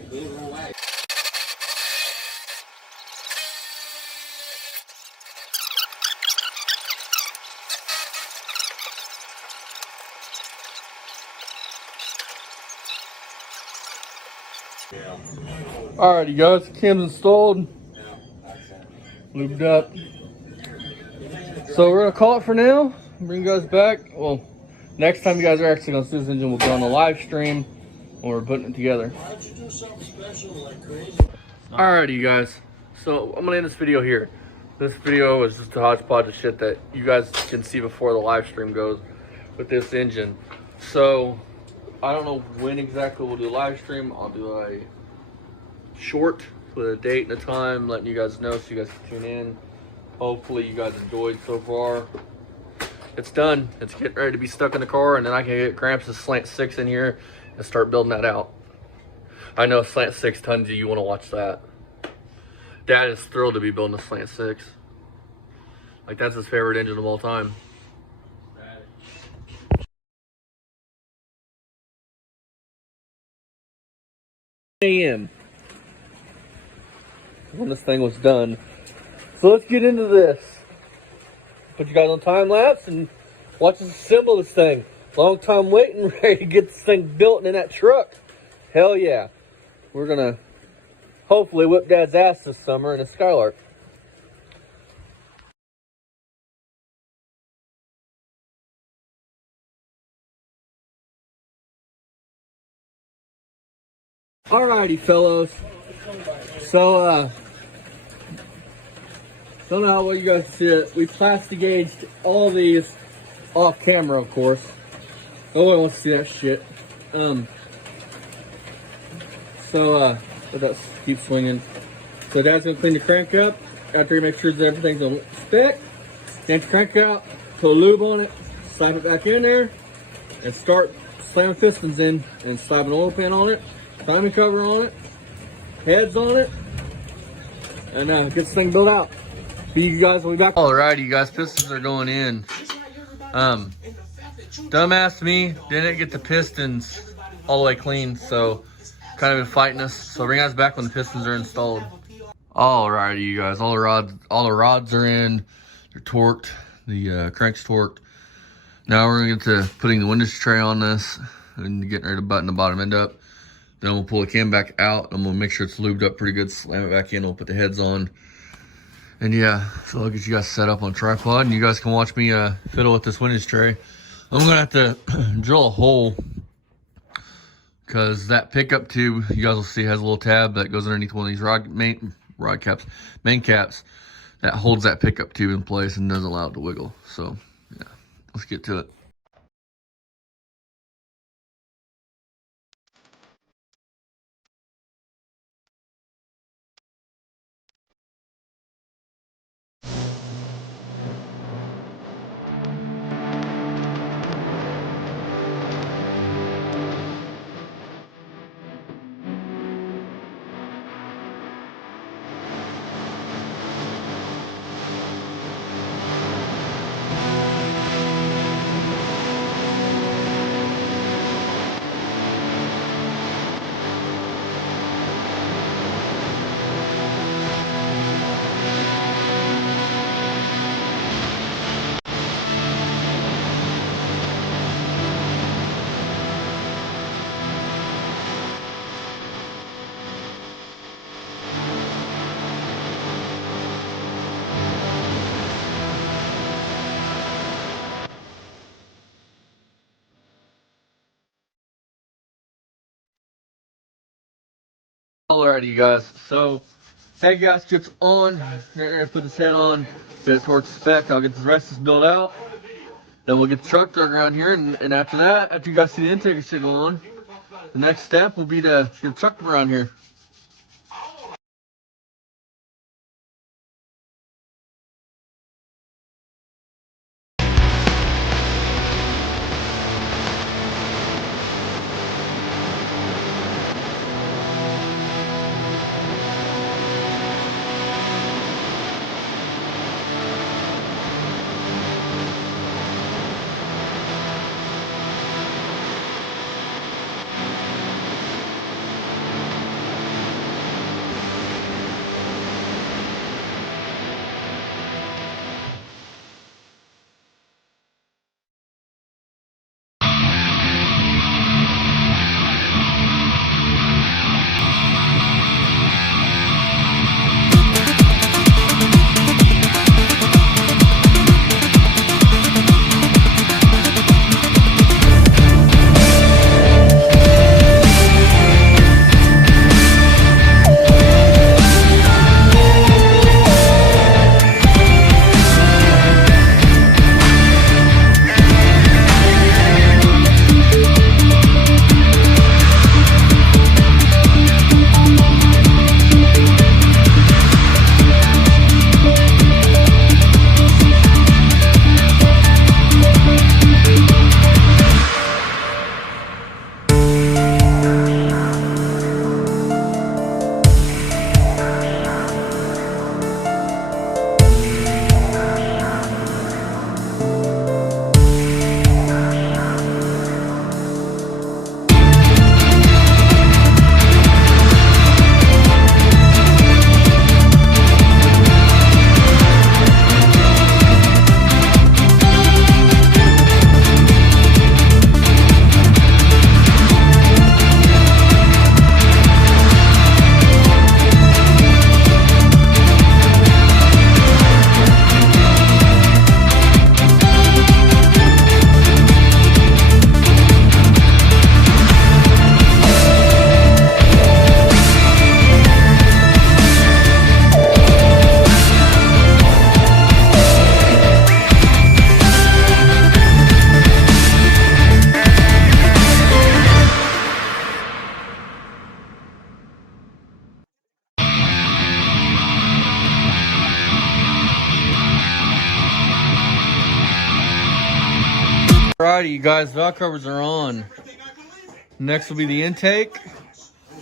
Alrighty guys, cam's installed, lubed up. So we're gonna call it for now. Bring you guys back. Well, next time you guys are actually gonna see this engine, we'll be on the live stream when we're putting it together. Why'd you do something special like crazy? Alrighty you guys, so I'm gonna end this video here. This video is just a hodgepodge of shit that you guys can see before the live stream goes with this engine. So I don't know when exactly we'll do a live stream. I'll do a short with a date and a time, letting you guys know so you guys can tune in. Hopefully you guys enjoyed so far. It's done. It's getting ready to be stuck in the car, and then I can get Gramps' slant 6 in here and start building that out. I know slant 6 tons of you want to watch that. Dad is thrilled to be building a slant 6. Like, that's his favorite engine of all time. AM when this thing was done. So let's get into this. Put you guys on time lapse and watch us assemble this thing. Long time waiting, ready to get this thing built and in that truck. Hell yeah. We're gonna hopefully whip Dad's ass this summer in a Skylark. Alrighty, fellows. So, don't know how well you guys can see it. We plastic gauged all these off camera, of course. Nobody wants to see that shit. Let that keep swinging. So Dad's gonna clean the crank up after he makes sure that everything's on spec. Yank the crank out, put a lube on it, slap it back in there, and start slamming pistons in and slap an oil pan on it, timing cover on it, heads on it, and get this thing built out. You guys will be back. Alrighty, you guys, pistons are going in. Dumbass me didn't get the pistons all the way clean, so kind of been fighting us. So bring us back when the pistons are installed. Alrighty, you guys, all the rods are in. They're torqued. The crank's torqued. Now we're gonna get to putting the windows tray on this and getting ready to button the bottom end up. Then we'll pull the cam back out and we'll make sure it's lubed up pretty good. Slam it back in. We'll put the heads on. And yeah, so I'll get you guys set up on tripod and you guys can watch me fiddle with this windows tray. I'm gonna have to drill a hole because that pickup tube, you guys will see, has a little tab that goes underneath one of these main caps that holds that pickup tube in place and doesn't allow it to wiggle. So yeah, let's get to it. Alrighty, you guys. So, head gasket's on. You're gonna put this head on, get it towards spec. I'll get the rest of this built out. Then we'll get the truck dug around here, and after that, after you guys see the intake signal on, the next step will be to get the truck around here. Alrighty, you guys, valve covers are on. Next will be the intake,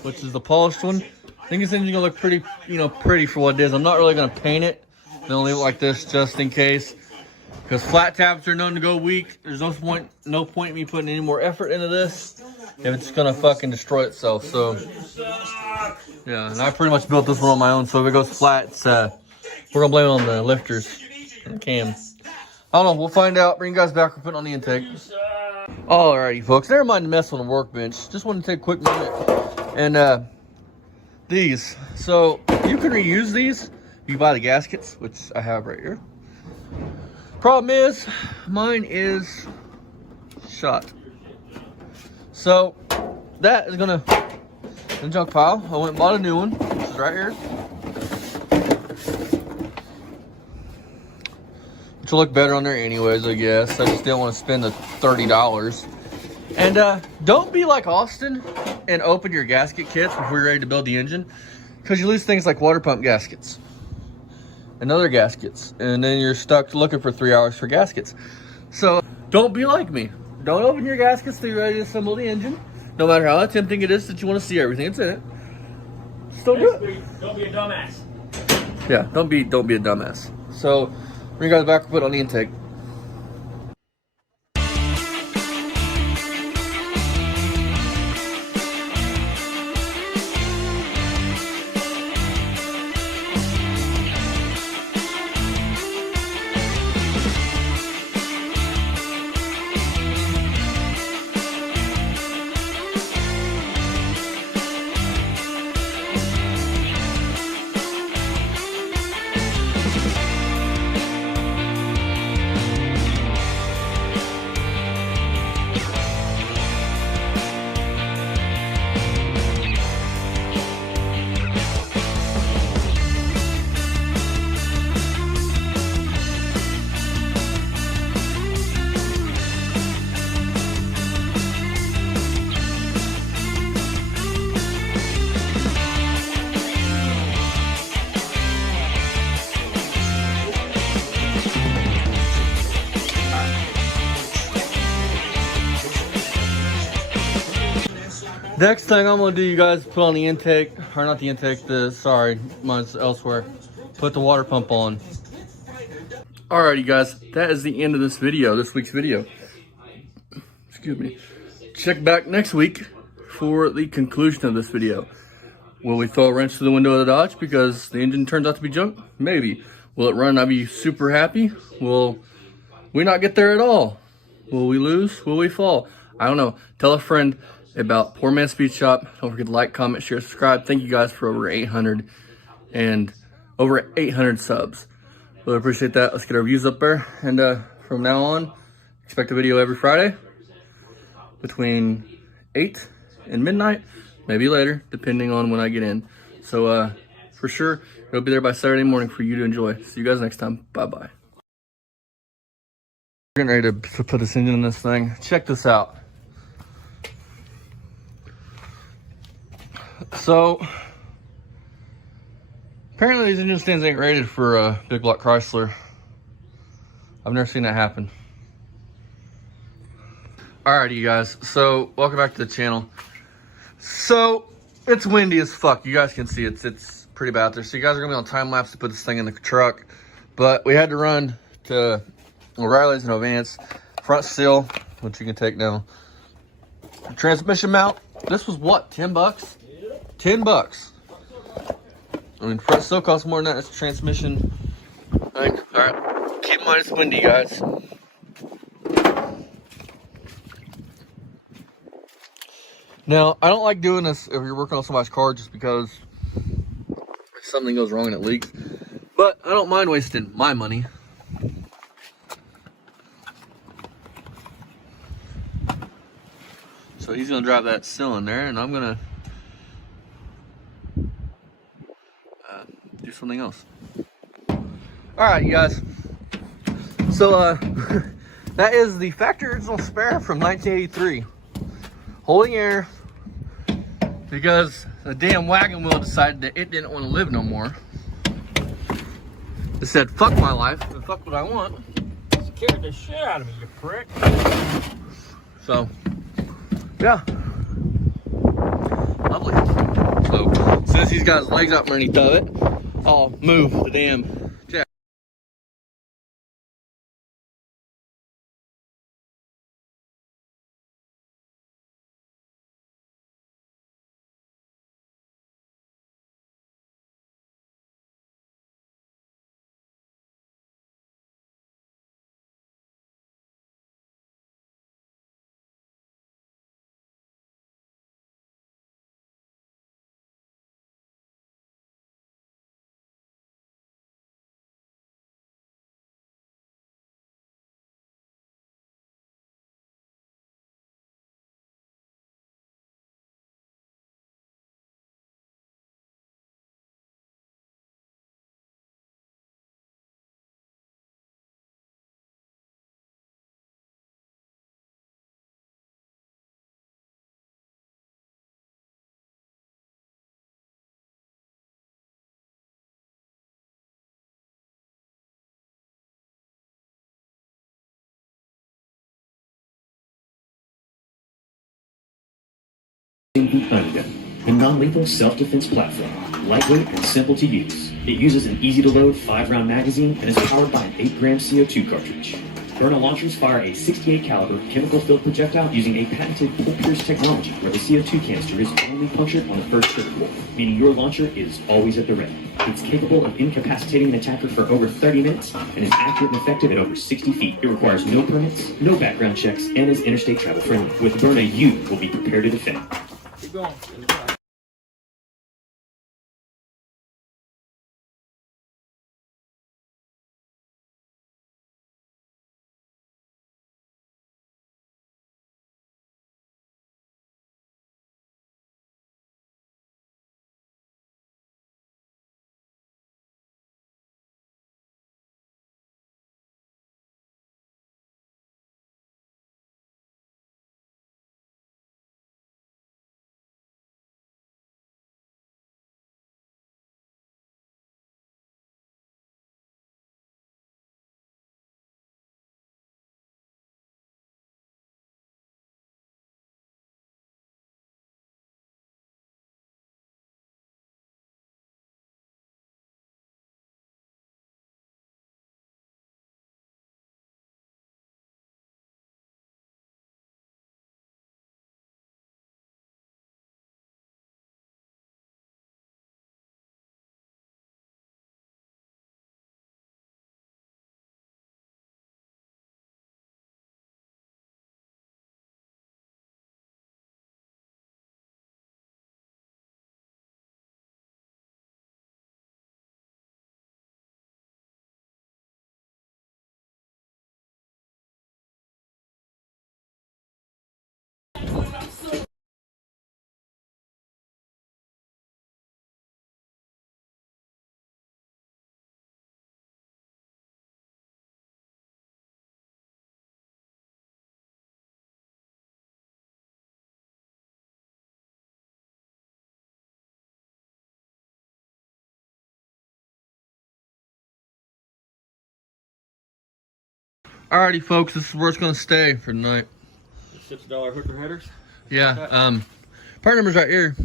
which is the polished one. I think this engine's gonna look pretty, pretty for what it is. I'm not really gonna paint it. I'm gonna leave it like this just in case. Because flat taps are known to go weak. There's no point in me putting any more effort into this if it's gonna fucking destroy itself. So yeah, and I pretty much built this one on my own. So if it goes flat, it's, we're gonna blame it on the lifters and the cam. I don't know, we'll find out. Bring you guys back, we're putting on the intake. Alrighty folks, never mind the mess on the workbench. Just want to take a quick minute. And these. So you can reuse these. You can buy the gaskets, which I have right here. Problem is, mine is shot. So that is gonna in the junk pile. I went and bought a new one, which is right here. Which will look better on there anyways, I guess. I just didn't want to spend the $30. And don't be like Austin and open your gasket kits before you're ready to build the engine, because you lose things like water pump gaskets and other gaskets, and then you're stuck looking for 3 hours for gaskets. So don't be like me. Don't open your gaskets till you're ready to assemble the engine, no matter how tempting it is that you want to see everything that's in it. Just don't do it. Don't be a dumbass. Yeah, don't be a dumbass. So bring you guys back and put on the intake. Next thing I'm gonna do, you guys, put on the intake, or not the intake, mine's elsewhere. Put the water pump on. Alright, you guys, that is the end of this week's video. Excuse me. Check back next week for the conclusion of this video. Will we throw a wrench through the window of the Dodge because the engine turns out to be junk? Maybe. Will it run and I'll be super happy? Will we not get there at all? Will we lose? Will we fall? I don't know. Tell a friend about Poor Man Speed Shop. Don't forget to like, comment, share, subscribe. Thank you guys for over 800 subs. Really appreciate that. Let's get our views up there. And from now on, expect a video every Friday between 8 and midnight, maybe later, depending on when I get in. So for sure, it'll be there by Saturday morning for you to enjoy. See you guys next time. Bye-bye. We're getting ready to put this engine in this thing. Check this out. So apparently these engine stands ain't rated for a big block Chrysler. I've never seen that happen. Alrighty, you guys, so welcome back to the channel. So it's windy as fuck. You guys can see it's pretty bad out there. So you guys are gonna be on time lapse to put this thing in the truck, but we had to run to O'Reilly's in Advance. Front seal, which you can take now. Transmission mount. This was what, 10 bucks? 10 bucks. I mean, front still costs more than that. It's a transmission thing. Alright, keep in mind it's windy, guys. Now, I don't like doing this if you're working on somebody's car just because if something goes wrong and it leaks. But I don't mind wasting my money. So he's gonna drop that cylinder and I'm gonna do something else. Alright, you guys. So that is the factory original spare from 1983. Holding air because the damn wagon wheel decided that it didn't want to live no more. It said, fuck my life and fuck what I want. Scared the shit out of me, you prick. So, yeah. Lovely. So, since he's got his legs up underneath of it, I'll move the damn jack. The non-lethal self-defense platform, lightweight and simple to use. It uses an easy-to-load 5-round magazine and is powered by an 8-gram CO2 cartridge. Byrna launchers fire a 68 caliber chemical-filled projectile using a patented pull-pierce technology where the CO2 canister is only punctured on the first trigger pull, meaning your launcher is always at the ready. It's capable of incapacitating an attacker for over 30 minutes and is accurate and effective at over 60 feet. It requires no permits, no background checks, and is interstate travel friendly. With Byrna, you will be prepared to defend. Keep going. Alrighty, folks, this is where it's gonna stay for tonight. $6 hooker headers. Yeah, part number's right here,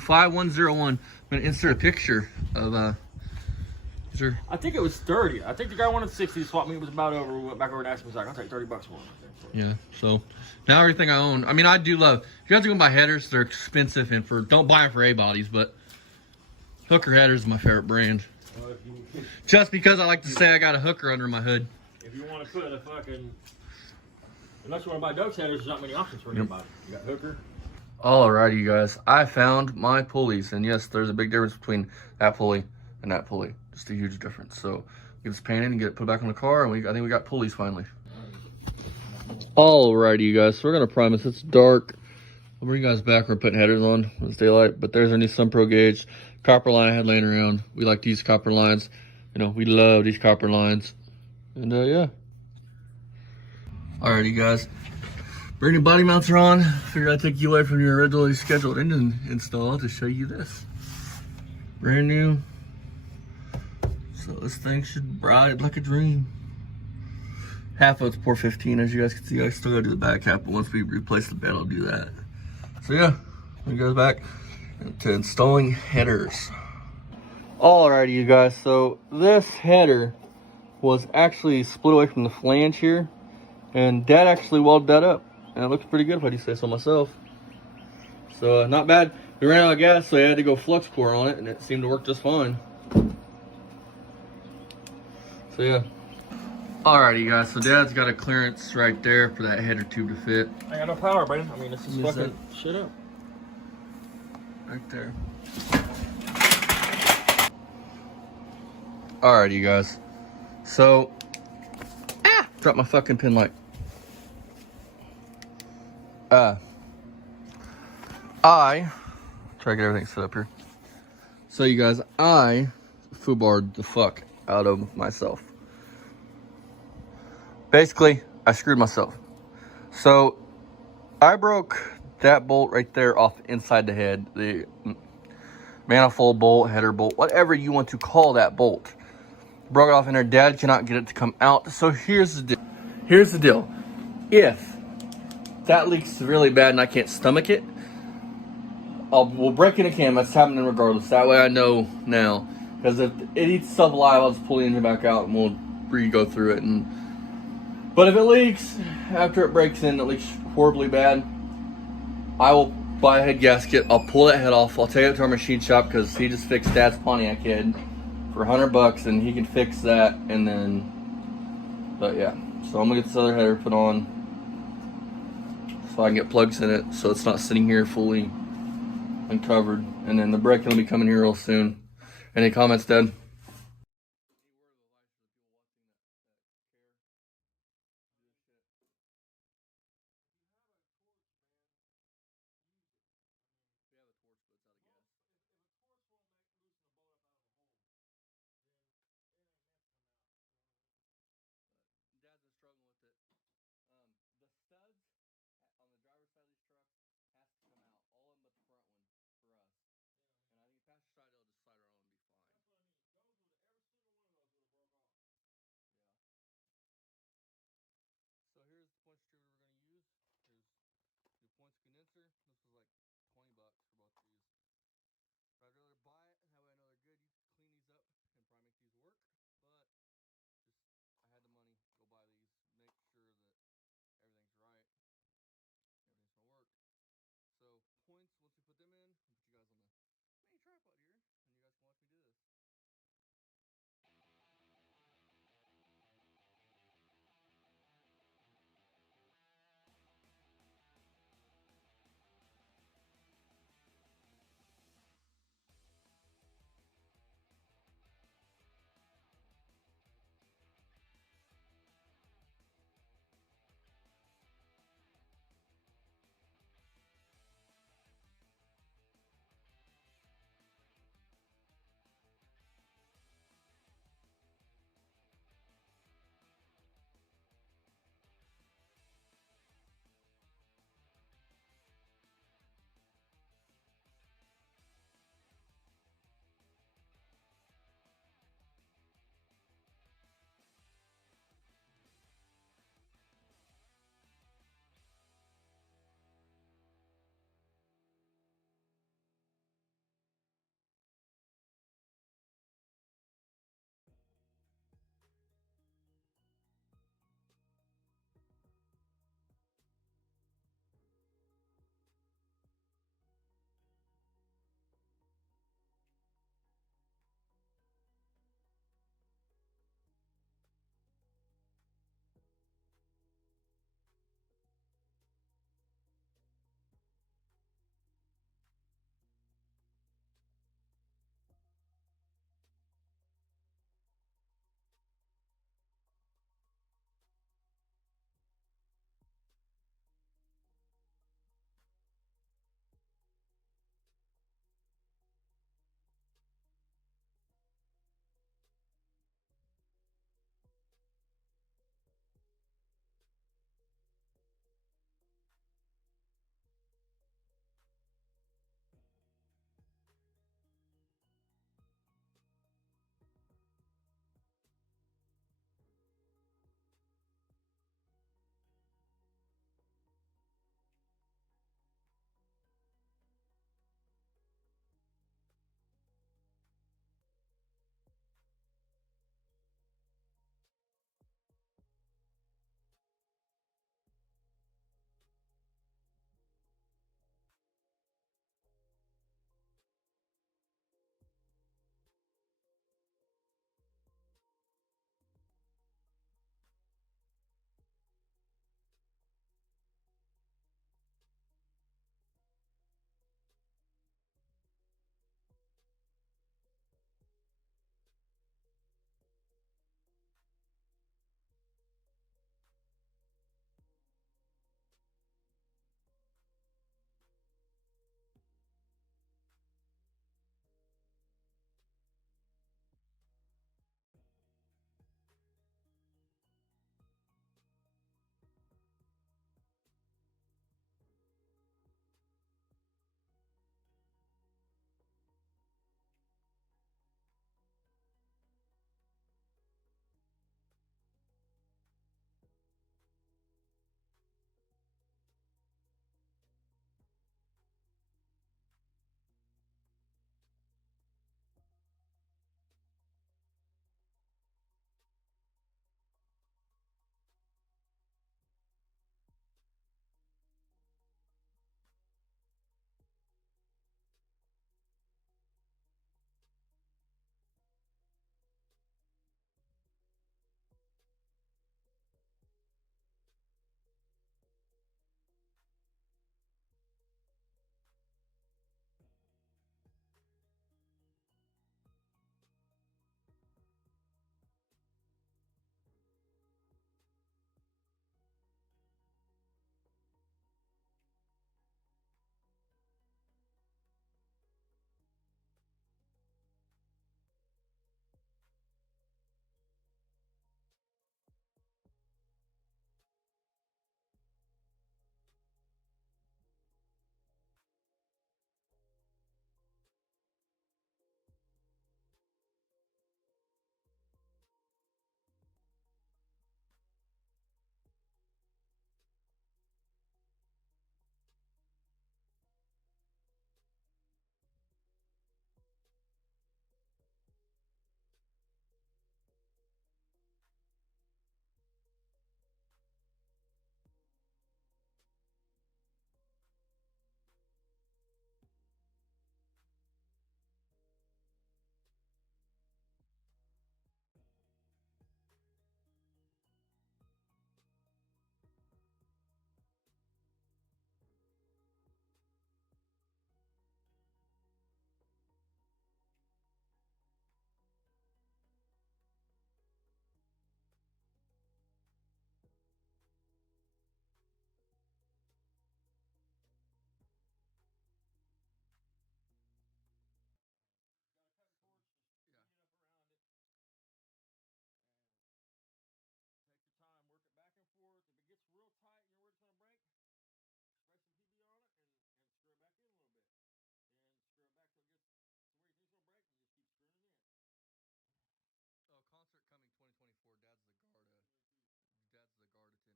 5101. I'm gonna insert a picture of sure. I think it was 30. I think the guy wanted 60. The swap meet was about over. We went back over and asked him. He's like, I'll take $30 for it. Yeah, so now everything I own. I mean, I do love. If you guys are gonna buy headers, they're expensive, and don't buy them for A bodies, but hooker headers is my favorite brand. Just because I like to say I got a hooker under my hood. If you want to put a fucking, unless you want to buy Doak's headers, there's not many options for anybody. You got hooker. Alrighty, you guys. I found my pulleys, and yes, there's a big difference between that pulley and that pulley. Just a huge difference. So get this painted and get it put back on the car, and I think we got pulleys finally. Alrighty, you guys. So we're gonna prime this. It's dark. I'll bring you guys back. We're putting headers on when it's daylight. But there's our new Sunpro gauge copper line I had laying around. We like these copper lines. You know, we love these copper lines. And yeah. Alrighty, guys. Brand new body mounts are on. Figured I'd take you away from your originally scheduled engine install to show you this. Brand new. So this thing should ride like a dream. half of it's pour 15, as you guys can see. I still gotta do the back half, but once we replace the bed, I'll do that. So yeah, it goes back to installing headers. Alrighty, you guys, so this header was actually split away from the flange here, and Dad actually welded that up, and it looks pretty good if I do say so myself. So not bad. We ran out of gas, so I had to go flux core on it, and it seemed to work just fine. So yeah. Alrighty, guys, so Dad's got a clearance right there for that header tube to fit. I got no power, buddy. I mean, this is fucking shit up. Right there. Alrighty, you guys. So, dropped my fucking pin light. I try to get everything set up here. So, you guys, I foobarred the fuck out of myself. Basically, I screwed myself. So, I broke that bolt right there off inside the head. The manifold bolt, header bolt, whatever you want to call that bolt. Broke it off in there. Dad cannot get it to come out. So here's the deal. Here's the deal. If that leaks really bad and I can't stomach it, we'll break in a cam. That's happening regardless. That way I know now. Because if it eats stuff alive, I'll just pull the engine back out and we'll re-go through it. But if it leaks, after it breaks in, it leaks horribly bad, I will buy a head gasket. I'll pull that head off. I'll take it to our machine shop because he just fixed Dad's Pontiac head for $100 and he can fix that. And then, but yeah. So I'm gonna get this other header put on so I can get plugs in it so it's not sitting here fully uncovered. And then the brake will be coming here real soon. Any comments, Dad?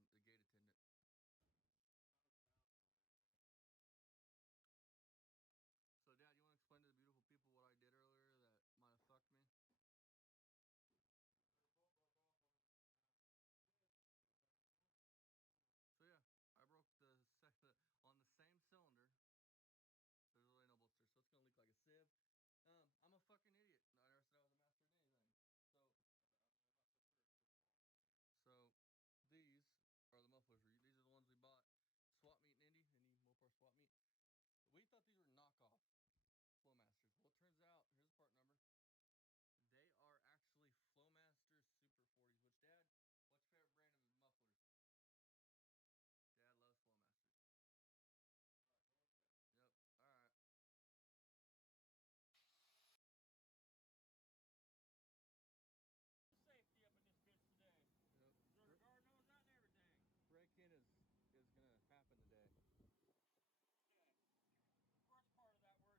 the gate attendant. So, Dad, you want to explain to the beautiful people what I did earlier that might have fucked me? So yeah, I broke the on the same cylinder. There's really no bolster, so it's gonna leak like a sieve. I'm a fucking idiot. I never said I was a master at anything. So these are the mufflers. These are the ones we bought swap meet in Indy Mopar swap meet. We thought these were knockoff Flowmasters. Well, it turns out, here's the part number. They are actually Flowmaster Super 40s. Which, Dad, what's your favorite brand of mufflers? Dad loves Flowmasters. Yep. All right. Safety up in this bitch today. Yep. There's a guard nose out and everything. Break-in is gonna happen today. Okay. The first part of that word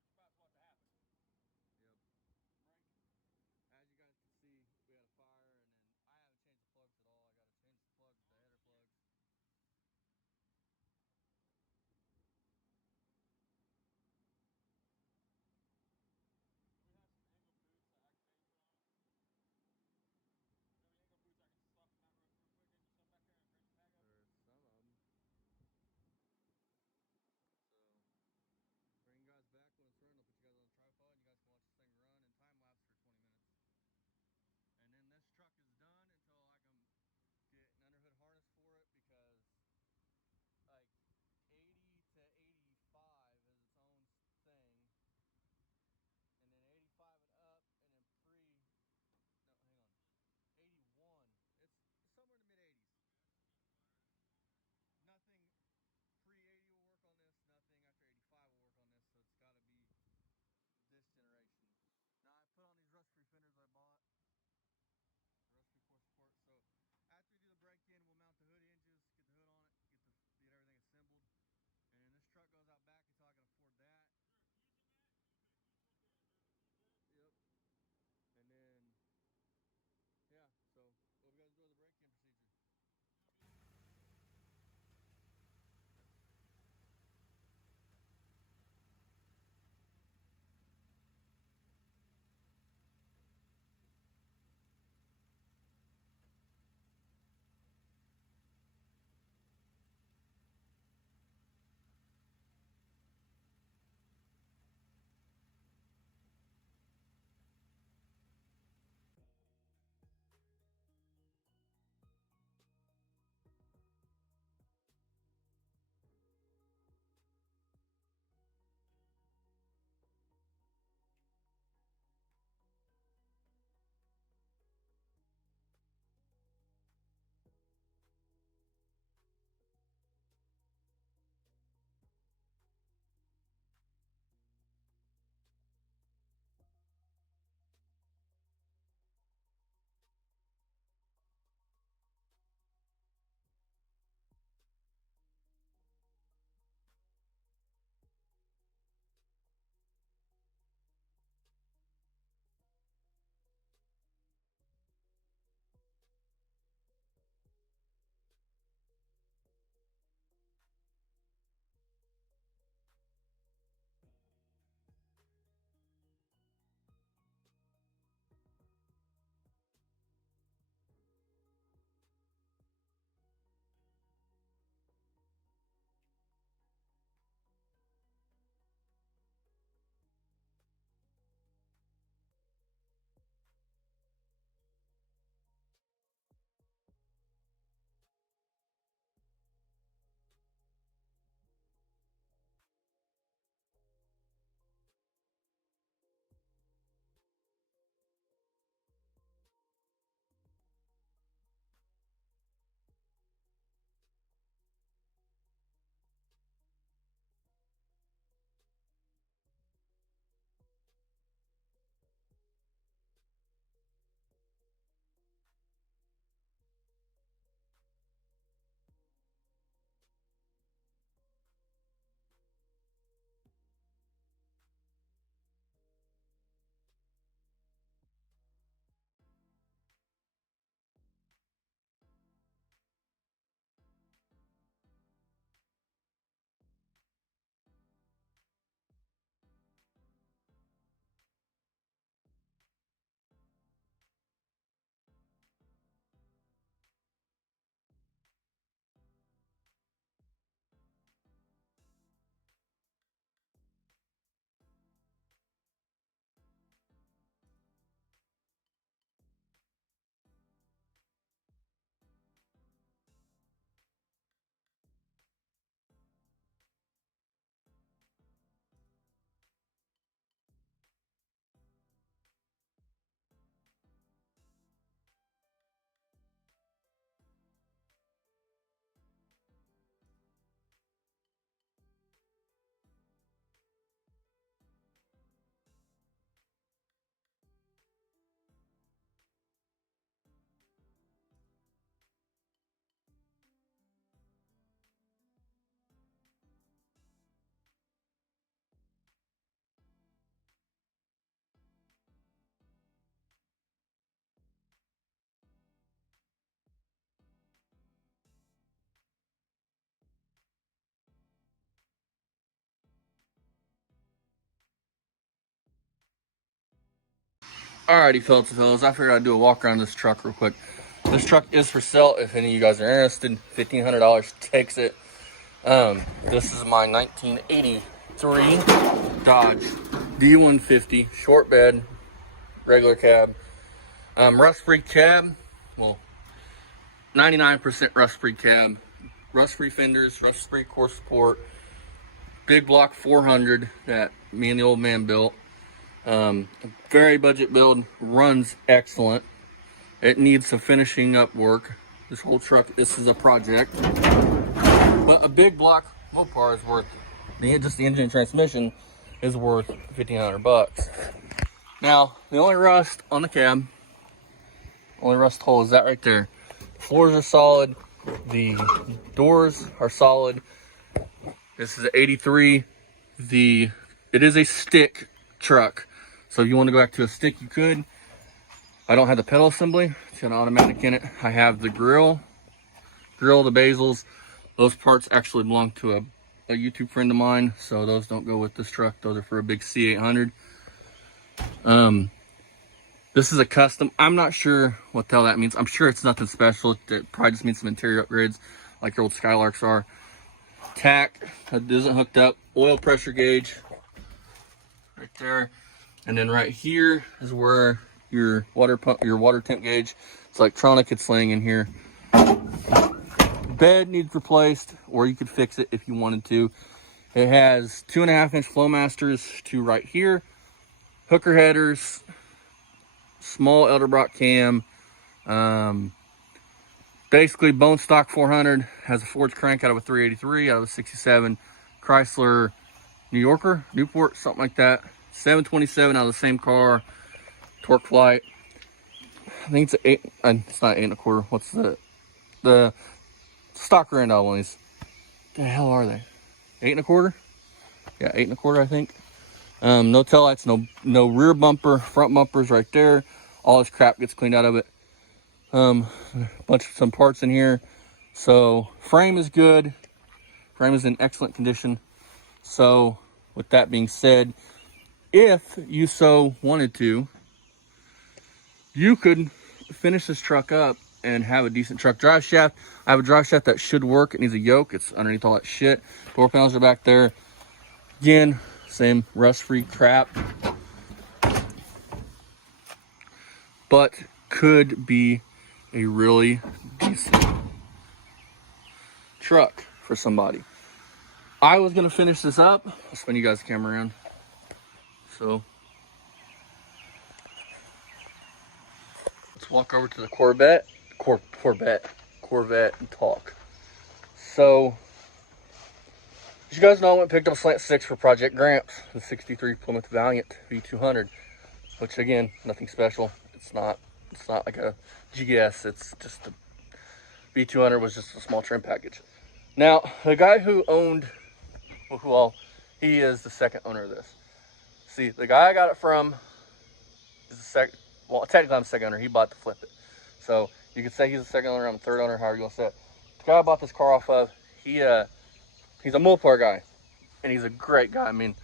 Alrighty, fellas, I figured I'd do a walk around this truck real quick. This truck is for sale if any of you guys are interested. $1,500 takes it. This is my 1983 Dodge d150 short bed, regular cab, rust-free cab. Well, 99% rust-free cab, rust-free fenders, rust-free core support, big block 400 that me and the old man built. Very budget build, runs excellent. It needs some finishing up work. This whole truck, this is a project. But a big block Mopar is worth, just the engine and transmission is worth $1,500. Now, the only rust on the cab, only rust hole is that right there. The floors are solid. The doors are solid. This is an 83. It is a stick truck. So if you want to go back to a stick, you could. I don't have the pedal assembly. It's got an automatic in it. I have the grill, the bezels. Those parts actually belong to a YouTube friend of mine. So those don't go with this truck. Those are for a big C800. This is a custom. I'm not sure what the hell that means. I'm sure it's nothing special. It probably just means some interior upgrades like your old Skylarks are. Tack that isn't hooked up. Oil pressure gauge right there. And then right here is where your water pump, your water temp gauge. It's electronic. It's laying in here. Bed needs replaced, or you could fix it if you wanted to. It has 2.5-inch Flowmasters to right here. Hooker headers. Small Elderbrock cam. Basically bone stock 400. Has a forged crank out of a 383, out of a 67 Chrysler Newport, something like that. 727 out of the same car. Torque Flight. I think it's an 8. It's not 8 1/4. What's the stock Randall ones? The hell are they? 8 1/4? Yeah, 8 1/4, I think. No tail lights, no rear bumper, front bumper's right there. All this crap gets cleaned out of it. Some parts in here. So frame is good. Frame is in excellent condition. So with that being said, if you so wanted to, you could finish this truck up and have a decent truck drive shaft. I have a drive shaft that should work. It needs a yoke. It's underneath all that shit. Door panels are back there. Again, same rust-free crap. But could be a really decent truck for somebody. I was gonna finish this up. I'll spin you guys the camera around. So let's walk over to the Corvette and talk. So as you guys know, I went and picked up a Slant 6 for Project Gramps, the 63 Plymouth Valiant V200, which again, nothing special. It's not like a GS. It's just a V200 was just a small trim package. Now, the guy who owned, he is the second owner of this. See, the guy I got it from is the second. Well, technically I'm the second owner. He bought to flip it, so you could say he's the second owner. I'm the third owner. However you want to say it. The guy I bought this car off of, he's a Mopar guy, and he's a great guy. I mean,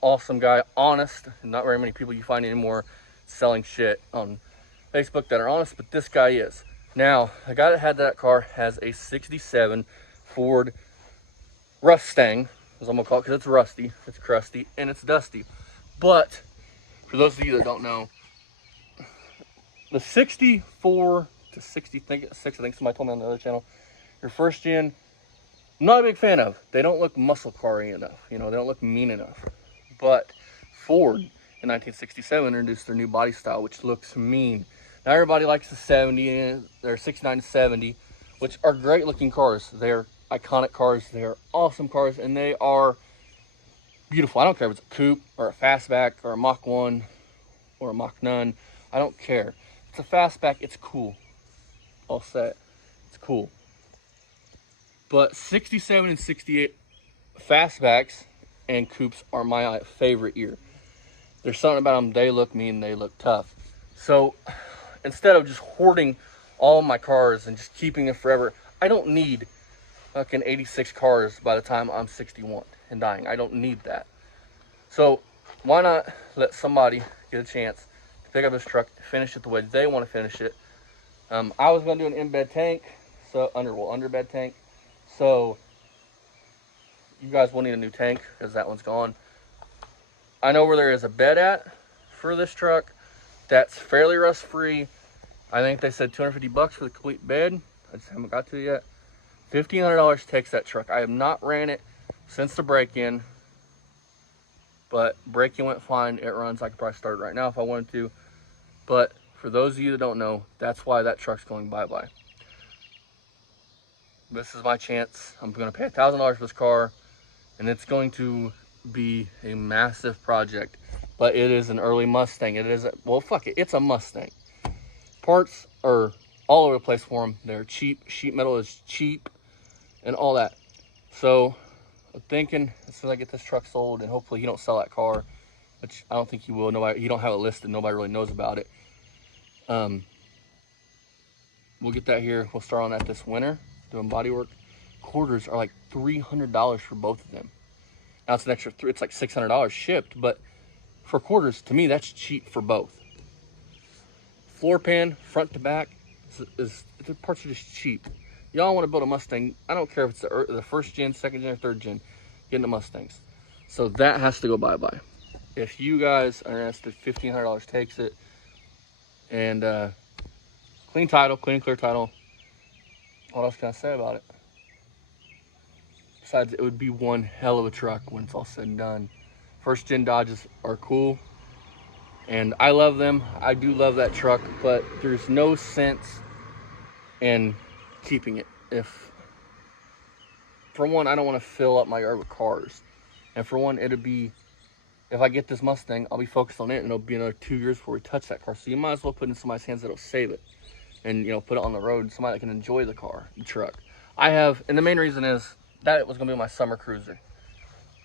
awesome guy, honest. Not very many people you find anymore selling shit on Facebook that are honest, but this guy is. Now, the guy that had that car has a 67 Ford Mustang, as I'm gonna call it, because it's rusty, it's crusty, and it's dusty. But for those of you that don't know, the 64 to 66, I think somebody told me on the other channel, your first gen, I'm not a big fan of. They don't look muscle car-y enough. You know, they don't look mean enough. But Ford in 1967 introduced their new body style, which looks mean. Now everybody likes the 70, they're 69 to 70, which are great looking cars. They're iconic cars. They're awesome cars, and they are beautiful. I don't care if it's a coupe or a fastback or a Mach 1 or a Mach 9. I don't care. It's a fastback. It's cool. I'll say it. It's cool. But 67 and 68 fastbacks and coupes are my favorite year. There's something about them. They look mean. They look tough. So instead of just hoarding all my cars and just keeping them forever, I don't need fucking 86 cars by the time I'm 61 and dying. I don't need that. So why not let somebody get a chance to pick up this truck, finish it the way they want to finish it. I was going to do an in-bed tank, so under-bed tank. So you guys will need a new tank because that one's gone. I know where there is a bed at for this truck that's fairly rust-free. I think they said $250 for the complete bed. I just haven't got to it yet. $1,500 takes that truck. I have not ran it since the break-in, but break-in went fine. It runs. I could probably start it right now if I wanted to. But for those of you that don't know, that's why that truck's going bye-bye. This is my chance. I'm going to pay $1,000 for this car, and it's going to be a massive project. But it is an early Mustang. It is, well, fuck it. It's a Mustang. Parts are all over the place for them. They're cheap. Sheet metal is cheap and all that. So I'm thinking as soon as I get this truck sold, and hopefully he don't sell that car, which I don't think he will. He don't have it listed. Nobody really knows about it. We'll get that here. We'll start on that this winter, doing body work. Quarters are like $300 for both of them. Now it's an extra it's like $600 shipped, but for quarters, to me, that's cheap for both. Floor pan, front to back, the parts are just cheap. Y'all want to build a Mustang, I don't care if it's the first gen, second gen, or third gen, get into Mustangs. So that has to go bye-bye. If you guys are interested, $1,500 takes it. And clean title, clean and clear title. What else can I say about it? Besides, it would be one hell of a truck when it's all said and done. First gen Dodges are cool, and I love them. I do love that truck, but there's no sense in keeping it. For one, I don't want to fill up my yard with cars, and for one, it'd be, if I get this Mustang, I'll be focused on it, and it'll be another 2 years before we touch that car. So you might as well put it in somebody's hands that'll save it, and put it on the road, somebody that can enjoy the truck. And the main reason is that it was gonna be my summer cruiser.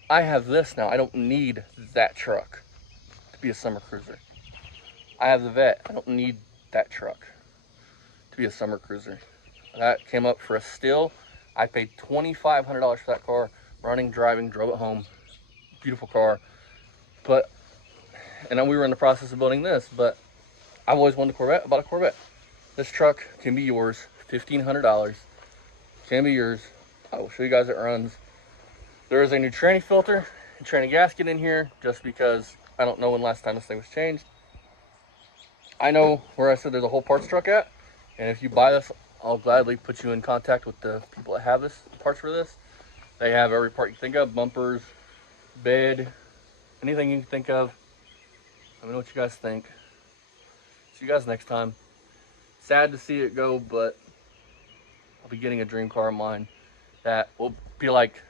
I have this now. I don't need that truck to be a summer cruiser. I have the Vet. I don't need that truck to be a summer cruiser. That came up for a steal. I paid $2,500 for that car, running, driving, drove it home. Beautiful car. And then we were in the process of building this, but I've always wanted a Corvette. I bought a Corvette. This truck can be yours, $1,500. Can be yours. I will show you guys it runs. There is a new tranny filter and tranny gasket in here, just because I don't know when last time this thing was changed. I know where I said there's a whole parts truck at, and if you buy this, I'll gladly put you in contact with the people that have parts for this. They have every part you think of, bumpers, bed, anything you can think of. Let me know what you guys think. See you guys next time. Sad to see it go, but I'll be getting a dream car of mine that will be like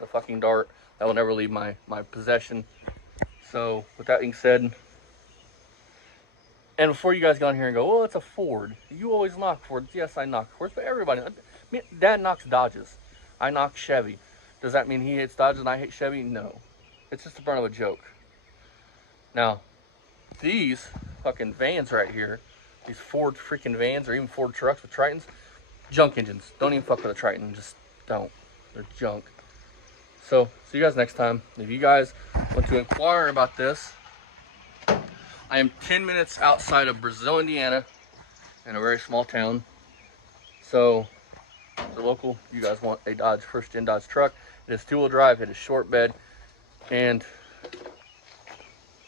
the fucking Dart that will never leave my possession. So with that being said, and before you guys go on here and go, well, it's a Ford. You always knock Fords. Yes, I knock Fords, but everybody. Dad knocks Dodges. I knock Chevy. Does that mean he hates Dodges and I hate Chevy? No. It's just a burn of a joke. Now, these fucking vans right here, these Ford freaking vans, or even Ford trucks with Tritons, junk engines. Don't even fuck with a Triton. Just don't. They're junk. So, see you guys next time. If you guys want to inquire about this, I am 10 minutes outside of Brazil, Indiana, in a very small town. So, the local, you guys want a Dodge, first gen Dodge truck. It is 2-wheel drive, it is short bed, and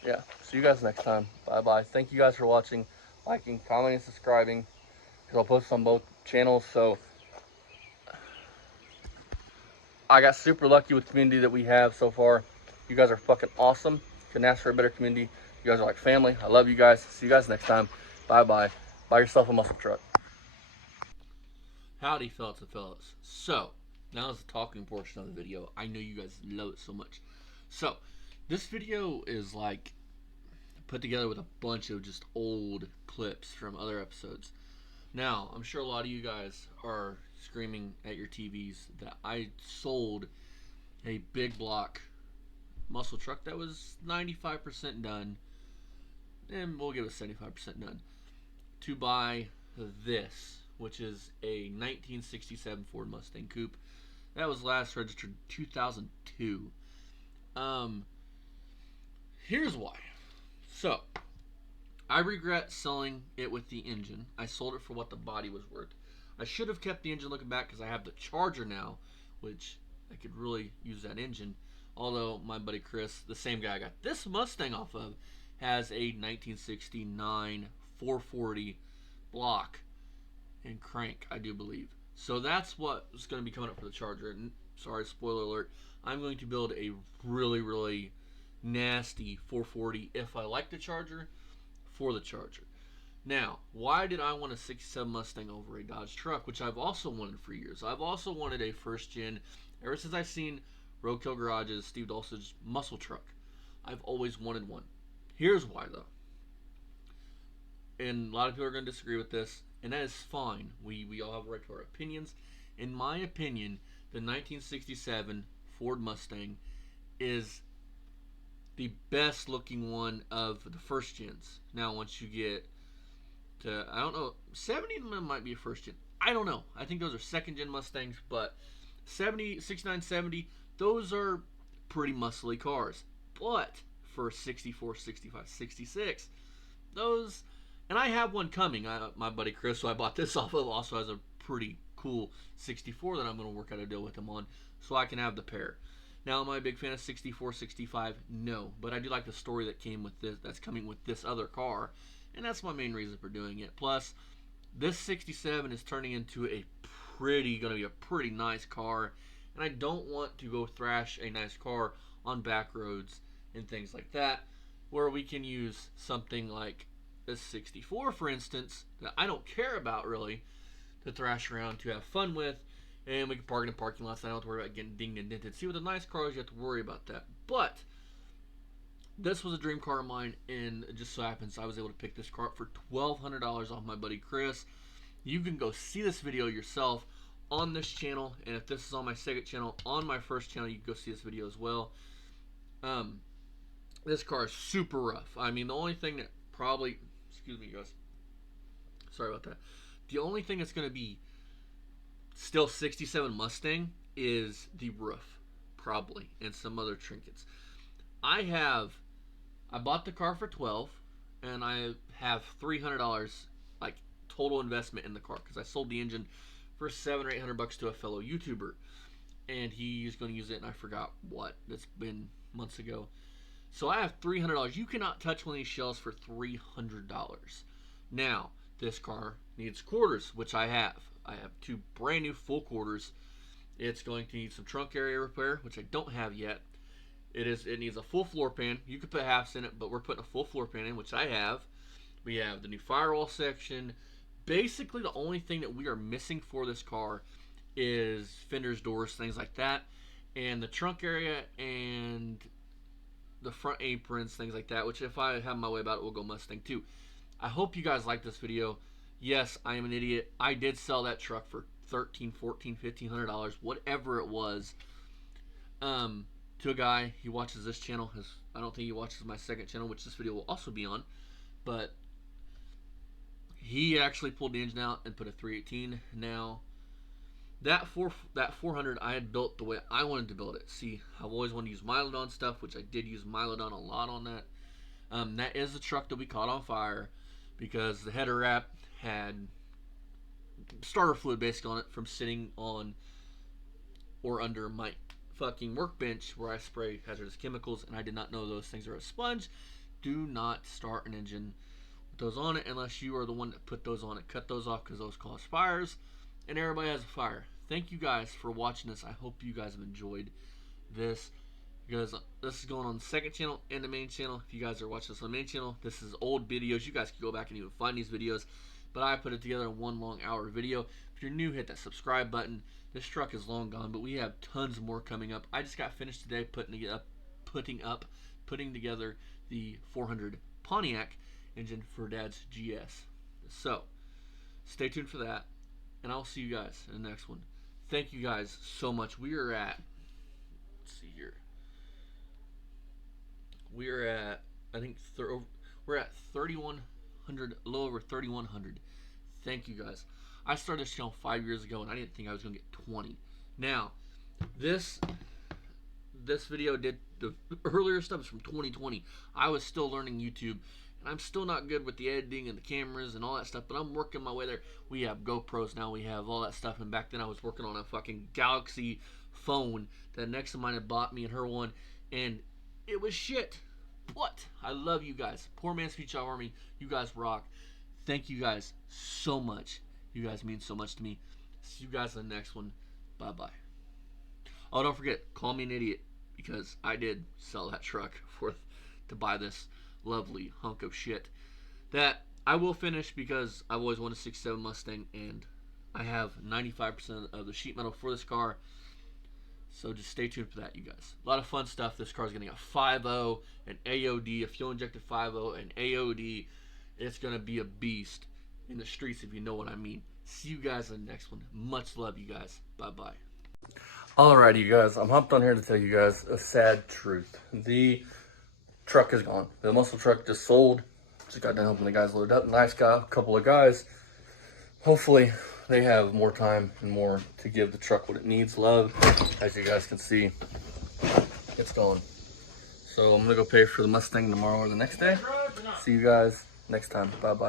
yeah, see you guys next time. Bye-bye. Thank you guys for watching, liking, commenting, subscribing, because I'll post on both channels. So, I got super lucky with the community that we have so far. You guys are fucking awesome. Couldn't ask for a better community. You guys are like family. I love you guys. See you guys next time. Bye-bye. Buy yourself a muscle truck. Howdy, fellas and fellas. So, now is the talking portion of the video. I know you guys love it so much. So, this video is like put together with a bunch of just old clips from other episodes. Now, I'm sure a lot of you guys are screaming at your TVs that I sold a big block muscle truck that was 95% done, and we'll give it 75% done, to buy this, which is a 1967 Ford Mustang Coupe that was last registered 2002. Here's why. So, I regret selling it with the engine. I sold it for what the body was worth. I should have kept the engine looking back because I have the Charger now, which I could really use that engine. Although my buddy Chris, the same guy I got this Mustang off of, has a 1969 440 block and crank, I do believe. So that's what's going to be coming up for the Charger. And sorry, spoiler alert, I'm going to build a really, really nasty 440 if I like the Charger for the Charger. Now, why did I want a 67 Mustang over a Dodge truck, which I've also wanted for years? I've also wanted a first gen, ever since I've seen Roadkill Garage's Steve Dulcich's muscle truck. I've always wanted one. Here's why, though. And a lot of people are going to disagree with this, and that is fine. We all have a right to our opinions. In my opinion, the 1967 Ford Mustang is the best looking one of the first gens. Now, once you get to, I don't know, 70 of them might be a first gen. I don't know. I think those are second gen Mustangs, but 70, 69, 70, those are pretty muscly cars. But for 64, 65, 66, those, and I have one coming. My buddy Chris, who I bought this off of, also has a pretty cool 64 that I'm going to work out a deal with him on, so I can have the pair. Now, am I a big fan of 64, 65? No, but I do like the story that came with this, that's coming with this other car, and that's my main reason for doing it. Plus, this 67 is turning into going to be a pretty nice car, and I don't want to go thrash a nice car on back roads and things like that, where we can use something like this 64, for instance, that I don't care about really, to thrash around, to have fun with, and we can park in the parking lots. I don't have to worry about getting dinged and dented. See, with the nice cars, you have to worry about that. But this was a dream car of mine, and it just so happens I was able to pick this car up for $1,200 off my buddy Chris. You can go see this video yourself on this channel, and if this is on my second channel, on my first channel, you can go see this video as well. This car is super rough. I mean, the only thing that probably, excuse me guys, sorry about that. The only thing that's going to be still 67 Mustang is the roof, probably, and some other trinkets. I bought the car for $12, and I have $300 like total investment in the car because I sold the engine for $700 or $800 to a fellow YouTuber, and he's going to use it, and I forgot what. It's been months ago. So I have $300. You cannot touch one of these shells for $300. Now, this car needs quarters, which I have. I have 2 brand new full quarters. It's going to need some trunk area repair, which I don't have yet. It needs a full floor pan. You could put halves in it, but we're putting a full floor pan in, which I have. We have the new firewall section. Basically, the only thing that we are missing for this car is fenders, doors, things like that, and the trunk area and the front aprons, things like that, which if I have my way about it, will go Mustang too. I hope you guys like this video. Yes, I am an idiot. I did sell that truck for $1,300, $1,400, $1,500, whatever it was, to a guy. He watches this channel. I don't think he watches my second channel, which this video will also be on, but he actually pulled the engine out and put a 318. Now, that 400 I had built the way I wanted to build it. See, I've always wanted to use Milodon stuff, which I did use Milodon a lot on that. That is the truck that we caught on fire because the header wrap had starter fluid basically on it from sitting on or under my fucking workbench where I spray hazardous chemicals, and I did not know those things are a sponge. Do not start an engine with those on it unless you are the one that put those on it. Cut those off because those cause fires, and everybody has a fire. Thank you guys for watching this. I hope you guys have enjoyed this, because this is going on the second channel and the main channel. If you guys are watching this on the main channel, this is old videos. You guys can go back and even find these videos, but I put it together in one long hour video. If you're new, hit that subscribe button. This truck is long gone, but we have tons more coming up. I just got finished today putting together the 400 Pontiac engine for Dad's GS. So stay tuned for that, and I'll see you guys in the next one. Thank you guys so much. We are at, let's see here, we're at, I think we're at 3,100, a little over 3,100. Thank you guys. I started this channel 5 years ago, and I didn't think I was going to get 20. Now, this video the earlier stuff is from 2020. I was still learning YouTube. I'm still not good with the editing and the cameras and all that stuff, but I'm working my way there. We have GoPros now, we have all that stuff, and back then I was working on a fucking Galaxy phone that next of mine had bought me and her one, and it was shit. But I love you guys. Poor Man's Speech Army, you guys rock. Thank you guys so much. You guys mean so much to me. See you guys in the next one. Bye-bye. Oh, don't forget, call me an idiot, because I did sell that truck to buy this lovely hunk of shit that I will finish, because I've always wanted a 67 Mustang, and I have 95% of the sheet metal for this car. So just stay tuned for that, you guys. A lot of fun stuff. This car's getting a 5.0, an AOD, a fuel injected 5.0, an AOD. It's going to be a beast in the streets, if you know what I mean. See you guys in the next one. Much love, you guys. Bye-bye. Alrighty, you guys. I'm hopped on here to tell you guys a sad truth. The truck is gone. The muscle truck just sold. Just got done helping the guys load up. Nice guy, a couple of guys. Hopefully they have more time and more to give the truck what it needs. Love, as you guys can see, it's gone. So I'm gonna go pay for the Mustang tomorrow or the next day. See you guys next time. Bye bye.